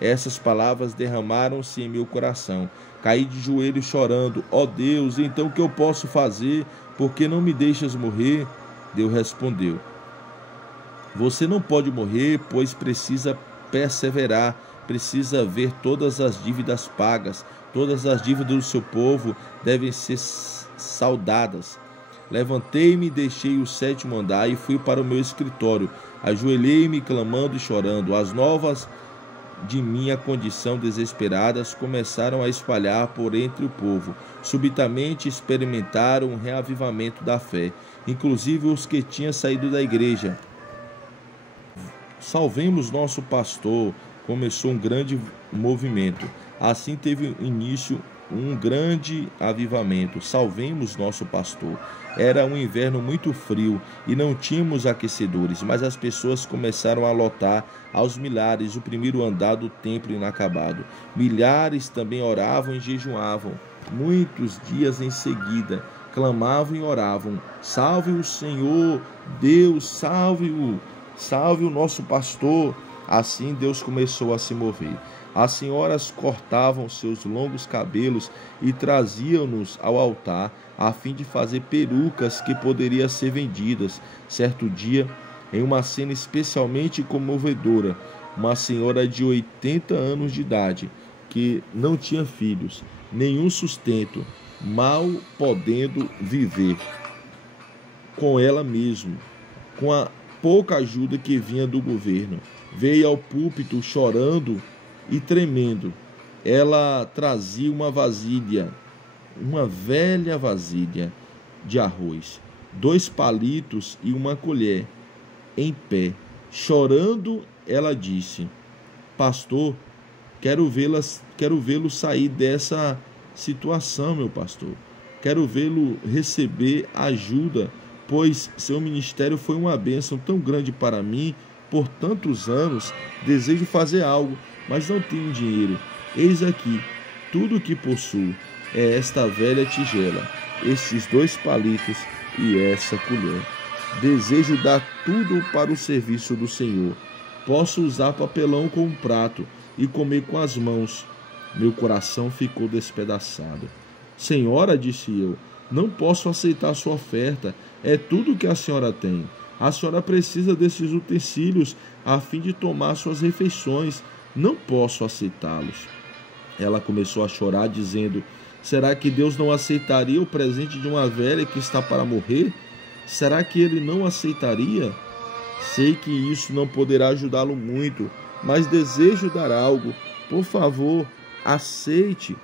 Essas palavras derramaram-se em meu coração. Caí de joelhos chorando. Ó Deus, então o que eu posso fazer? Por que não me deixas morrer? Deus respondeu: você não pode morrer, pois precisa perseverar, precisa ver todas as dívidas pagas, todas as dívidas do seu povo devem ser saldadas. Levantei-me, deixei o 7º andar e fui para o meu escritório. Ajoelhei-me, clamando e chorando. As novas de minha condição desesperadas começaram a espalhar por entre o povo. Subitamente experimentaram um reavivamento da fé, inclusive os que tinham saído da igreja. Salvemos nosso pastor. Começou um grande movimento. Assim teve início um grande avivamento. Salvemos nosso pastor. Era um inverno muito frio e não tínhamos aquecedores, mas as pessoas começaram a lotar aos milhares o primeiro andar do templo inacabado. Milhares também oravam e jejuavam. Muitos dias em seguida clamavam e oravam: salve o Senhor, Deus, salve-o, salve o nosso pastor. Assim Deus começou a se mover. As senhoras cortavam seus longos cabelos e traziam-nos ao altar, a fim de fazer perucas que poderiam ser vendidas. Certo dia, em uma cena especialmente comovedora, uma senhora de 80 anos de idade, que não tinha filhos, nenhum sustento, mal podendo viver com ela mesma, com a pouca ajuda que vinha do governo, veio ao púlpito chorando e tremendo. Ela trazia uma vasilha, uma velha vasilha de arroz, 2 palitos e uma colher. Em pé, chorando, ela disse: pastor, quero vê-lo sair dessa situação, meu pastor. Quero vê-lo receber ajuda, pois seu ministério foi uma bênção tão grande para mim por tantos anos. Desejo fazer algo, mas não tenho dinheiro. Eis aqui, tudo o que possuo é esta velha tigela, estes 2 palitos e essa colher. Desejo dar tudo para o serviço do Senhor. Posso usar papelão com um prato e comer com as mãos. Meu coração ficou despedaçado. Senhora, disse eu, não posso aceitar sua oferta. É tudo que a senhora tem. A senhora precisa desses utensílios a fim de tomar suas refeições. Não posso aceitá-los. Ela começou a chorar, dizendo: será que Deus não aceitaria o presente de uma velha que está para morrer? Será que ele não aceitaria? Sei que isso não poderá ajudá-lo muito, mas desejo dar algo. Por favor, aceite.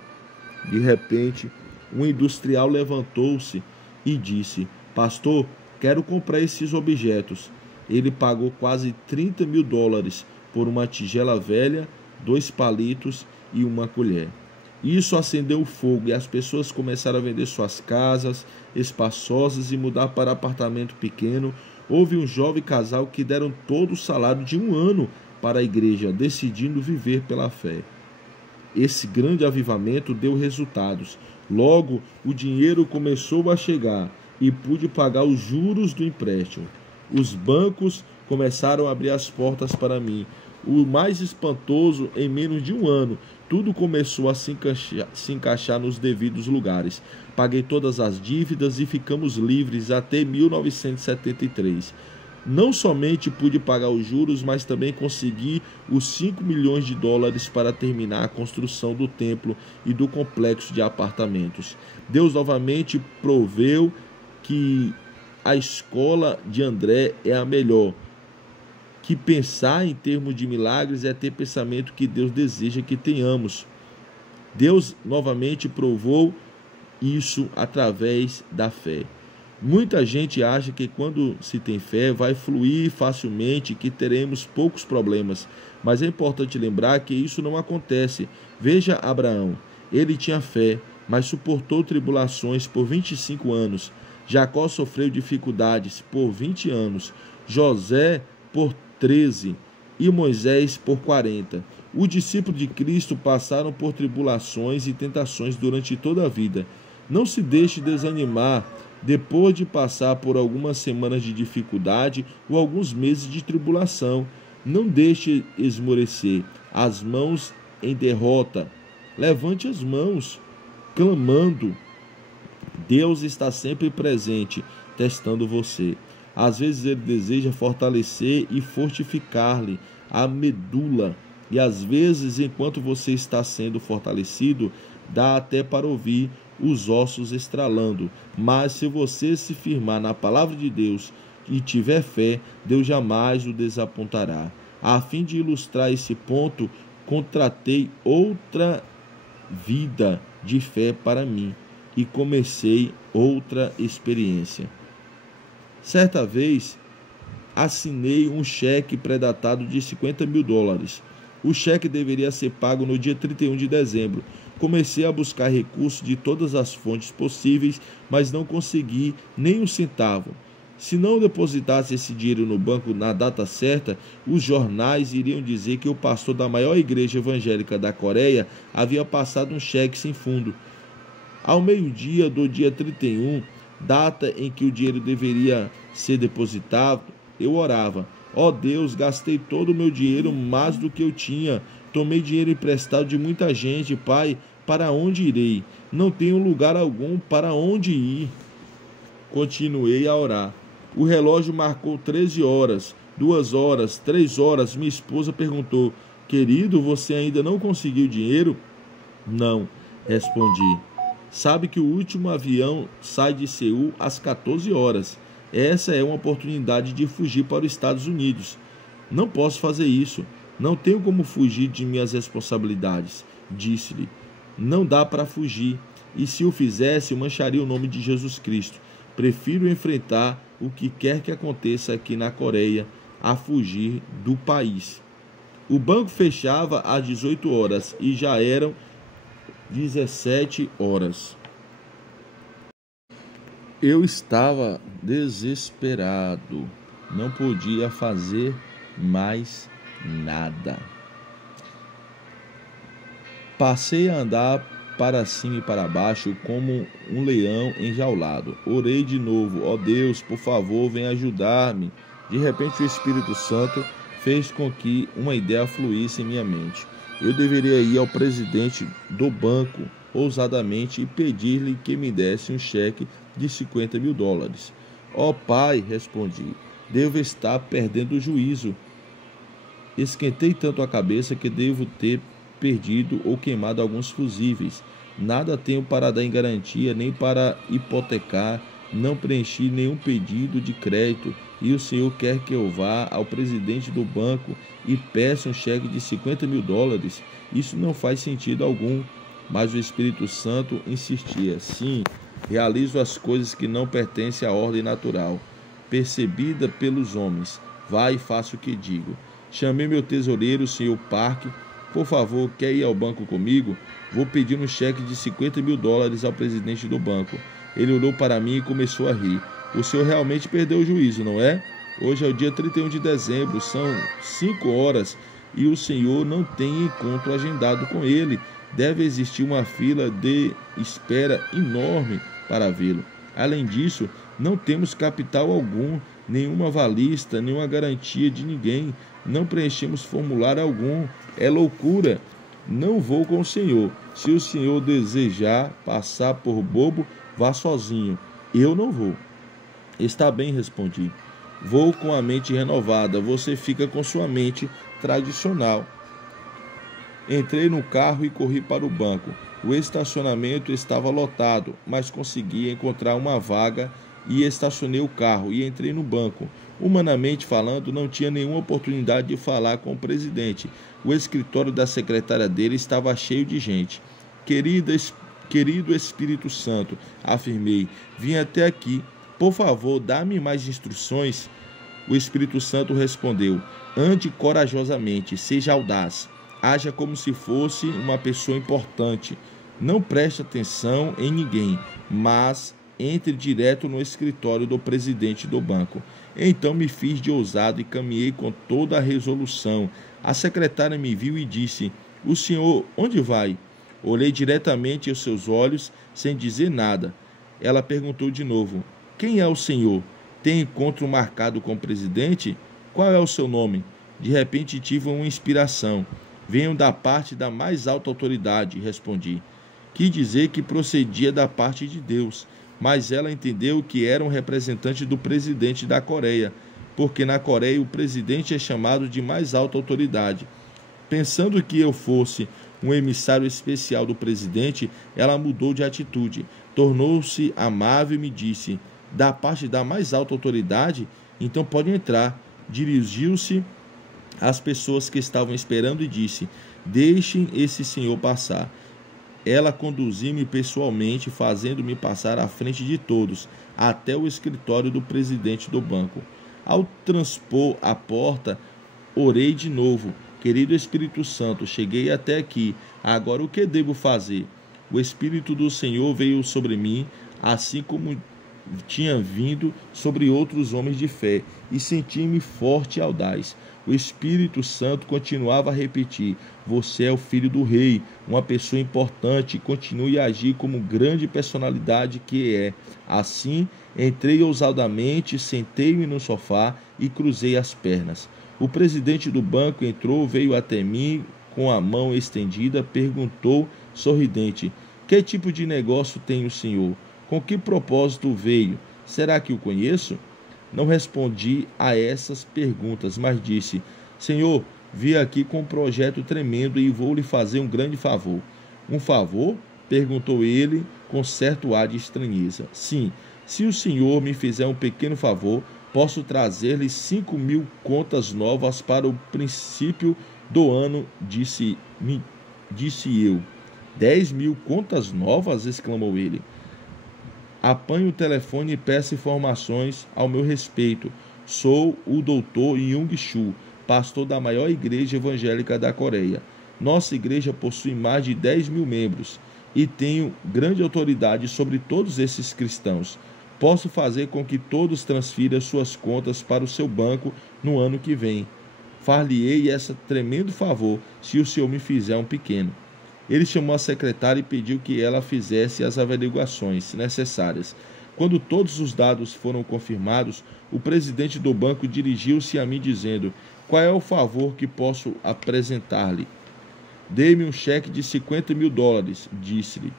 De repente, um industrial levantou-se e disse: pastor, quero comprar esses objetos. Ele pagou quase $30.000 por uma tigela velha, 2 palitos e uma colher. Isso acendeu o fogo e as pessoas começaram a vender suas casas espaçosas e mudar para apartamento pequeno. Houve um jovem casal que deram todo o salário de 1 ano para a igreja, decidindo viver pela fé. Esse grande avivamento deu resultados. Logo, o dinheiro começou a chegar e pude pagar os juros do empréstimo. Os bancos começaram a abrir as portas para mim. O mais espantoso, em menos de 1 ano, tudo começou a se encaixar nos devidos lugares. Paguei todas as dívidas e ficamos livres até 1973. Não somente pude pagar os juros, mas também consegui os $5 milhões para terminar a construção do templo e do complexo de apartamentos. Deus novamente proveu que a escola de André é a melhor. Que pensar em termos de milagres é ter pensamento que Deus deseja que tenhamos. Deus novamente provou isso através da fé. Muita gente acha que quando se tem fé vai fluir facilmente, que teremos poucos problemas, mas é importante lembrar que isso não acontece. Veja Abraão, ele tinha fé, mas suportou tribulações por 25 anos. Jacó sofreu dificuldades por 20 anos, José por 13 e Moisés por 40. Os discípulos de Cristo passaram por tribulações e tentações durante toda a vida. Não se deixe desanimar depois de passar por algumas semanas de dificuldade ou alguns meses de tribulação. Não deixe esmorecer as mãos em derrota. Levante as mãos, clamando. Deus está sempre presente, testando você. Às vezes Ele deseja fortalecer e fortificar-lhe a medula. E às vezes, enquanto você está sendo fortalecido, dá até para ouvir os ossos estralando. Mas se você se firmar na palavra de Deus e tiver fé, Deus jamais o desapontará. A fim de ilustrar esse ponto, contratei outra vida de fé para mim e comecei outra experiência. Certa vez, assinei um cheque pré-datado de $50.000. O cheque deveria ser pago no dia 31 de dezembro. Comecei a buscar recursos de todas as fontes possíveis, mas não consegui nem um centavo. Se não depositasse esse dinheiro no banco na data certa, os jornais iriam dizer que o pastor da maior igreja evangélica da Coreia havia passado um cheque sem fundo. Ao meio-dia do dia 31, data em que o dinheiro deveria ser depositado, eu orava. Ó Deus, gastei todo o meu dinheiro mais do que eu tinha. Tomei dinheiro emprestado de muita gente. Pai, para onde irei? Não tenho lugar algum para onde ir. Continuei a orar. O relógio marcou 13 horas, 2 horas, 3 horas. Minha esposa perguntou: querido, você ainda não conseguiu dinheiro? Não, respondi. Sabe que o último avião sai de Seul às 14 horas. Essa é uma oportunidade de fugir para os Estados Unidos. Não posso fazer isso. Não tenho como fugir de minhas responsabilidades, disse-lhe. Não dá para fugir. E se o fizesse, eu mancharia o nome de Jesus Cristo. Prefiro enfrentar o que quer que aconteça aqui na Coreia a fugir do país. O banco fechava às 18 horas e já eram 17 horas. Eu estava desesperado, não podia fazer mais nada. Passei a andar para cima e para baixo como um leão enjaulado. Orei de novo: ó Deus, por favor, venha ajudar-me. De repente o Espírito Santo fez com que uma ideia fluísse em minha mente. Eu deveria ir ao presidente do banco ousadamente e pedir-lhe que me desse um cheque de $50.000. Ó Pai, respondi, devo estar perdendo o juízo. Esquentei tanto a cabeça que devo ter perdido ou queimado alguns fusíveis. Nada tenho para dar em garantia, nem para hipotecar. Não preenchi nenhum pedido de crédito e o senhor quer que eu vá ao presidente do banco e peça um cheque de $50.000? Isso não faz sentido algum. Mas o Espírito Santo insistia: sim, realizo as coisas que não pertencem à ordem natural, percebida pelos homens. Vá e faça o que digo. Chamei meu tesoureiro, o senhor Park. Por favor, quer ir ao banco comigo? Vou pedir um cheque de $50.000 ao presidente do banco. Ele olhou para mim e começou a rir. O senhor realmente perdeu o juízo, não é? Hoje é o dia 31 de dezembro, são 5 horas e o senhor não tem encontro agendado com ele. Deve existir uma fila de espera enorme para vê-lo. Além disso, não temos capital algum, nenhuma avalista, nenhuma garantia de ninguém. Não preenchemos formulário algum. É loucura. Não vou com o senhor. Se o senhor desejar passar por bobo, vá sozinho. Eu não vou. Está bem, respondi. Vou com a mente renovada. Você fica com sua mente tradicional. Entrei no carro e corri para o banco. O estacionamento estava lotado, mas consegui encontrar uma vaga e estacionei o carro e entrei no banco. Humanamente falando, não tinha nenhuma oportunidade de falar com o presidente. O escritório da secretária dele estava cheio de gente. Querido Espírito Santo, afirmei, vim até aqui. Por favor, dá-me mais instruções. O Espírito Santo respondeu: ande corajosamente, seja audaz. Haja como se fosse uma pessoa importante. Não preste atenção em ninguém, mas entre direto no escritório do presidente do banco. Então me fiz de ousado e caminhei com toda a resolução. A secretária me viu e disse: o senhor onde vai? Olhei diretamente aos seus olhos sem dizer nada. Ela perguntou de novo: quem é o senhor? Tem encontro marcado com o presidente? Qual é o seu nome? De repente tive uma inspiração. Venho da parte da mais alta autoridade, respondi. Quis dizer que procedia da parte de Deus, mas ela entendeu que era um representante do presidente da Coreia, porque na Coreia o presidente é chamado de mais alta autoridade. Pensando que eu fosse um emissário especial do presidente, ela mudou de atitude. Tornou-se amável e me disse: da parte da mais alta autoridade? Então pode entrar. Dirigiu-se às pessoas que estavam esperando e disse: deixem esse senhor passar. Ela conduziu-me pessoalmente, fazendo-me passar à frente de todos, até o escritório do presidente do banco. Ao transpor a porta, orei de novo. Querido Espírito Santo, cheguei até aqui. Agora o que devo fazer? O Espírito do Senhor veio sobre mim, assim como tinha vindo sobre outros homens de fé, e senti-me forte e audaz. O Espírito Santo continuava a repetir: você é o filho do rei, uma pessoa importante, continue a agir como grande personalidade que é. Assim, entrei ousadamente, sentei-me no sofá e cruzei as pernas. O presidente do banco entrou, veio até mim com a mão estendida, perguntou sorridente: que tipo de negócio tem o senhor? Com que propósito veio? Será que o conheço? Não respondi a essas perguntas, mas disse: Senhor, vi aqui com um projeto tremendo e vou lhe fazer um grande favor. Um favor? Perguntou ele com certo ar de estranheza. Sim, se o senhor me fizer um pequeno favor, posso trazer-lhe 5.000 contas novas para o princípio do ano, disse eu. 10.000 contas novas? Exclamou ele. Apanhe o telefone e peça informações ao meu respeito. Sou o Dr. Young-Shu, pastor da maior igreja evangélica da Coreia. Nossa igreja possui mais de 10.000 membros e tenho grande autoridade sobre todos esses cristãos. Posso fazer com que todos transfiram suas contas para o seu banco no ano que vem. Far-lhe-ei esse tremendo favor se o senhor me fizer um pequeno. Ele chamou a secretária e pediu que ela fizesse as averiguações necessárias. Quando todos os dados foram confirmados, o presidente do banco dirigiu-se a mim dizendo: qual é o favor que posso apresentar-lhe? Dê-me um cheque de $50.000, disse-lhe.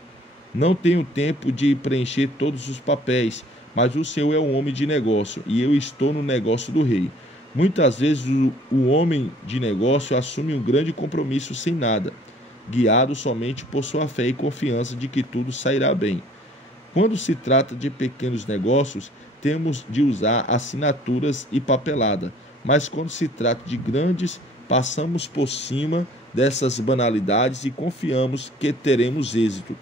Não tenho tempo de preencher todos os papéis, mas o senhor é um homem de negócio e eu estou no negócio do rei. Muitas vezes o homem de negócio assume um grande compromisso sem nada, guiado somente por sua fé e confiança de que tudo sairá bem. Quando se trata de pequenos negócios, temos de usar assinaturas e papelada, mas quando se trata de grandes, passamos por cima dessas banalidades e confiamos que teremos êxito.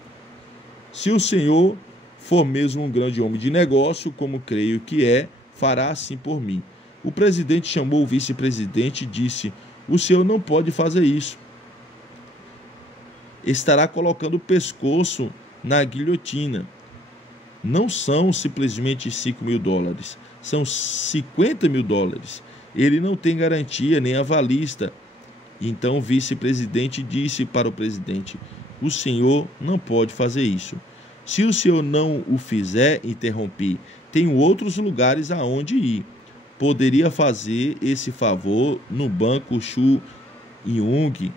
Se o senhor for mesmo um grande homem de negócio, como creio que é, fará assim por mim. O presidente chamou o vice-presidente e disse: o senhor não pode fazer isso. Estará colocando o pescoço na guilhotina. Não são simplesmente $5.000, são $50.000. Ele não tem garantia nem avalista. Então o vice-presidente disse para o presidente: o senhor não pode fazer isso. Se o senhor não o fizer, interrompi, tenho outros lugares aonde ir. Poderia fazer esse favor no banco Shu Young.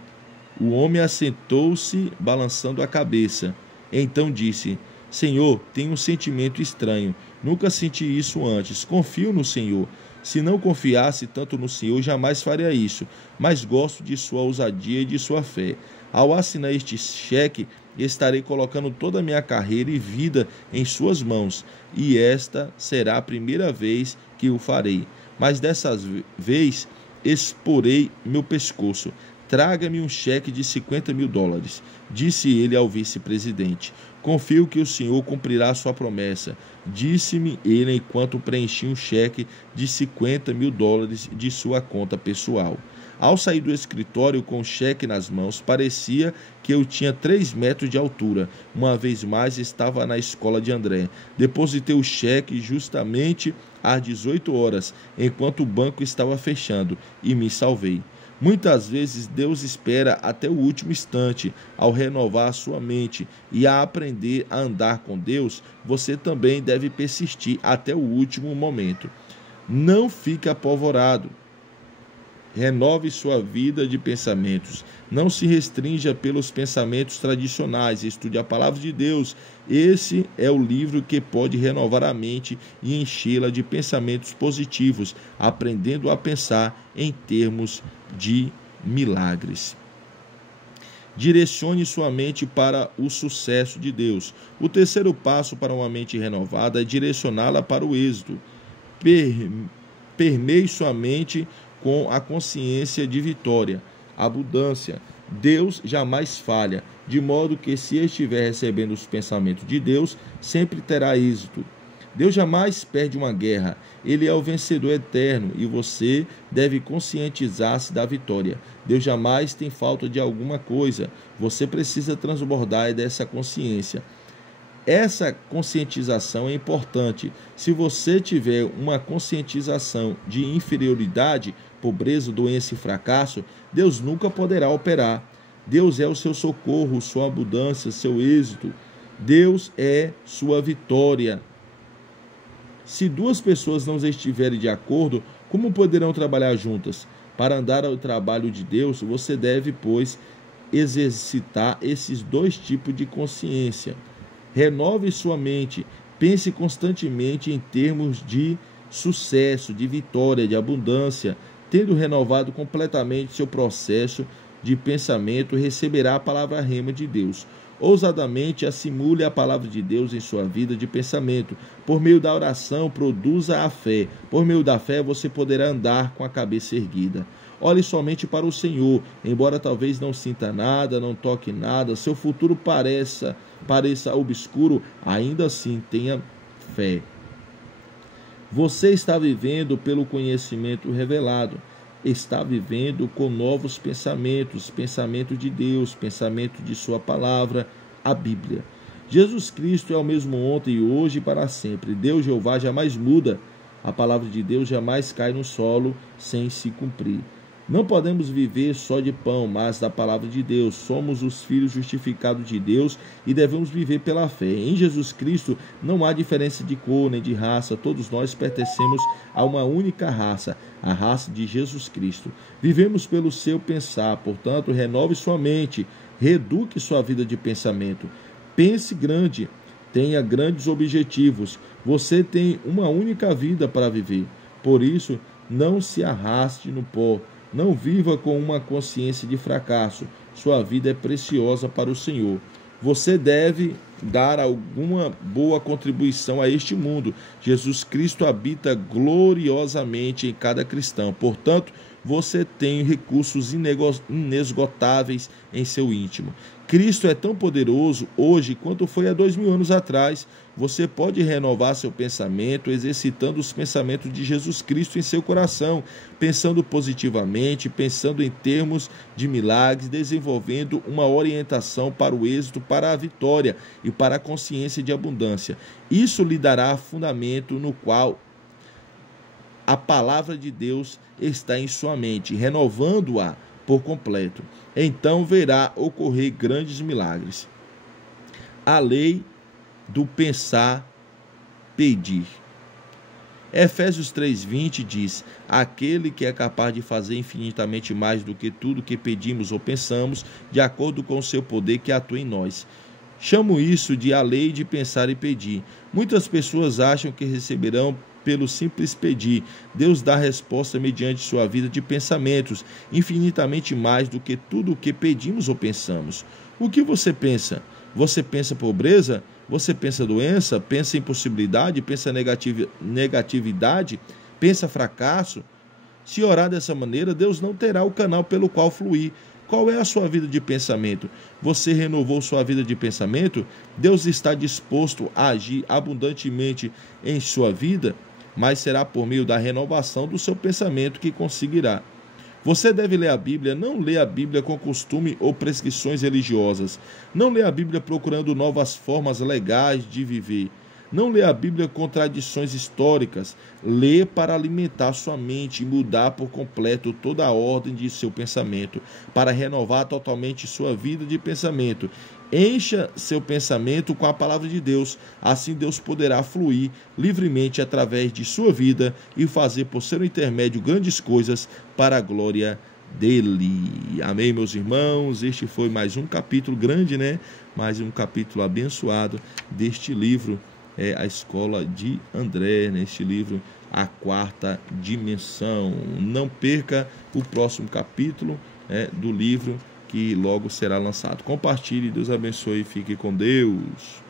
O homem assentou-se, balançando a cabeça. Então disse: Senhor, tenho um sentimento estranho. Nunca senti isso antes. Confio no Senhor. Se não confiasse tanto no Senhor, jamais faria isso. Mas gosto de sua ousadia e de sua fé. Ao assinar este cheque, estarei colocando toda a minha carreira e vida em suas mãos. E esta será a primeira vez que o farei. Mas dessa vez exporei meu pescoço. Traga-me um cheque de $50.000, disse ele ao vice-presidente. Confio que o senhor cumprirá sua promessa, disse-me ele enquanto preenchia um cheque de $50.000 de sua conta pessoal. Ao sair do escritório com o cheque nas mãos, parecia que eu tinha 3 metros de altura. Uma vez mais estava na escola de André. Depositei o cheque justamente às 18 horas, enquanto o banco estava fechando, e me salvei. Muitas vezes Deus espera até o último instante ao renovar a sua mente, e a aprender a andar com Deus, você também deve persistir até o último momento. Não fique apavorado. Renove sua vida de pensamentos. Não se restrinja pelos pensamentos tradicionais. Estude a palavra de Deus. Esse é o livro que pode renovar a mente e enchê-la de pensamentos positivos, aprendendo a pensar em termos de milagres. Direcione sua mente para o sucesso de Deus. O terceiro passo para uma mente renovada é direcioná-la para o êxito. Permeie sua mente com a consciência de vitória, abundância. Deus jamais falha, de modo que se estiver recebendo os pensamentos de Deus, sempre terá êxito. Deus jamais perde uma guerra, Ele é o vencedor eterno e você deve conscientizar-se da vitória. Deus jamais tem falta de alguma coisa, você precisa transbordar dessa consciência. Essa conscientização é importante. Se você tiver uma conscientização de inferioridade, pobreza, doença e fracasso, Deus nunca poderá operar. Deus é o seu socorro, sua abundância, seu êxito. Deus é sua vitória. Se duas pessoas não estiverem de acordo, como poderão trabalhar juntas? Para andar ao trabalho de Deus, você deve, pois, exercitar esses dois tipos de consciência. Renove sua mente, pense constantemente em termos de sucesso, de vitória, de abundância. Tendo renovado completamente seu processo de pensamento, receberá a palavra rema de Deus. Ousadamente assimile a palavra de Deus em sua vida de pensamento. Por meio da oração, produza a fé. Por meio da fé, você poderá andar com a cabeça erguida. Olhe somente para o Senhor. Embora talvez não sinta nada, não toque nada, seu futuro pareça obscuro, ainda assim tenha fé. Você está vivendo pelo conhecimento revelado. Está vivendo com novos pensamentos, pensamento de Deus, pensamento de sua palavra, a Bíblia. Jesus Cristo é o mesmo ontem e hoje e para sempre. Deus Jeová jamais muda. A palavra de Deus jamais cai no solo sem se cumprir. Não podemos viver só de pão, mas da palavra de Deus. Somos os filhos justificados de Deus e devemos viver pela fé. Em Jesus Cristo não há diferença de cor nem de raça. Todos nós pertencemos a uma única raça, a raça de Jesus Cristo. Vivemos pelo seu pensar, portanto, renove sua mente, reeduque sua vida de pensamento. Pense grande, tenha grandes objetivos. Você tem uma única vida para viver. Por isso, não se arraste no pó. Não viva com uma consciência de fracasso. Sua vida é preciosa para o Senhor. Você deve dar alguma boa contribuição a este mundo. Jesus Cristo habita gloriosamente em cada cristão. Portanto, você tem recursos inesgotáveis em seu íntimo. Cristo é tão poderoso hoje quanto foi há 2000 anos atrás. Você pode renovar seu pensamento exercitando os pensamentos de Jesus Cristo em seu coração, pensando positivamente, pensando em termos de milagres, desenvolvendo uma orientação para o êxito, para a vitória e para a consciência de abundância. Isso lhe dará fundamento no qual a palavra de Deus está em sua mente, renovando-a por completo. Então verá ocorrer grandes milagres. A lei do pensar, pedir. Efésios 3:20 diz: aquele que é capaz de fazer infinitamente mais do que tudo que pedimos ou pensamos, de acordo com o seu poder que atua em nós. Chamo isso de a lei de pensar e pedir. Muitas pessoas acham que receberão pelo simples pedir. Deus dá resposta mediante sua vida de pensamentos, infinitamente mais do que tudo o que pedimos ou pensamos. O que você pensa? Você pensa pobreza? Você pensa doença? Pensa impossibilidade? Pensa negatividade? Pensa fracasso? Se orar dessa maneira, Deus não terá o canal pelo qual fluir. Qual é a sua vida de pensamento? Você renovou sua vida de pensamento? Deus está disposto a agir abundantemente em sua vida? Mas será por meio da renovação do seu pensamento que conseguirá. Você deve ler a Bíblia, não lê a Bíblia com costume ou prescrições religiosas. Não lê a Bíblia procurando novas formas legais de viver. Não lê a Bíblia com tradições históricas. Lê para alimentar sua mente e mudar por completo toda a ordem de seu pensamento, para renovar totalmente sua vida de pensamento. Encha seu pensamento com a palavra de Deus. Assim Deus poderá fluir livremente através de sua vida e fazer por seu intermédio grandes coisas para a glória dele. Amém, meus irmãos? Este foi mais um capítulo grande, né? Mais um capítulo abençoado deste livro, A Escola de André, neste livro, A Quarta Dimensão. Não perca o próximo capítulo do livro, que logo será lançado. Compartilhe, Deus abençoe e fique com Deus.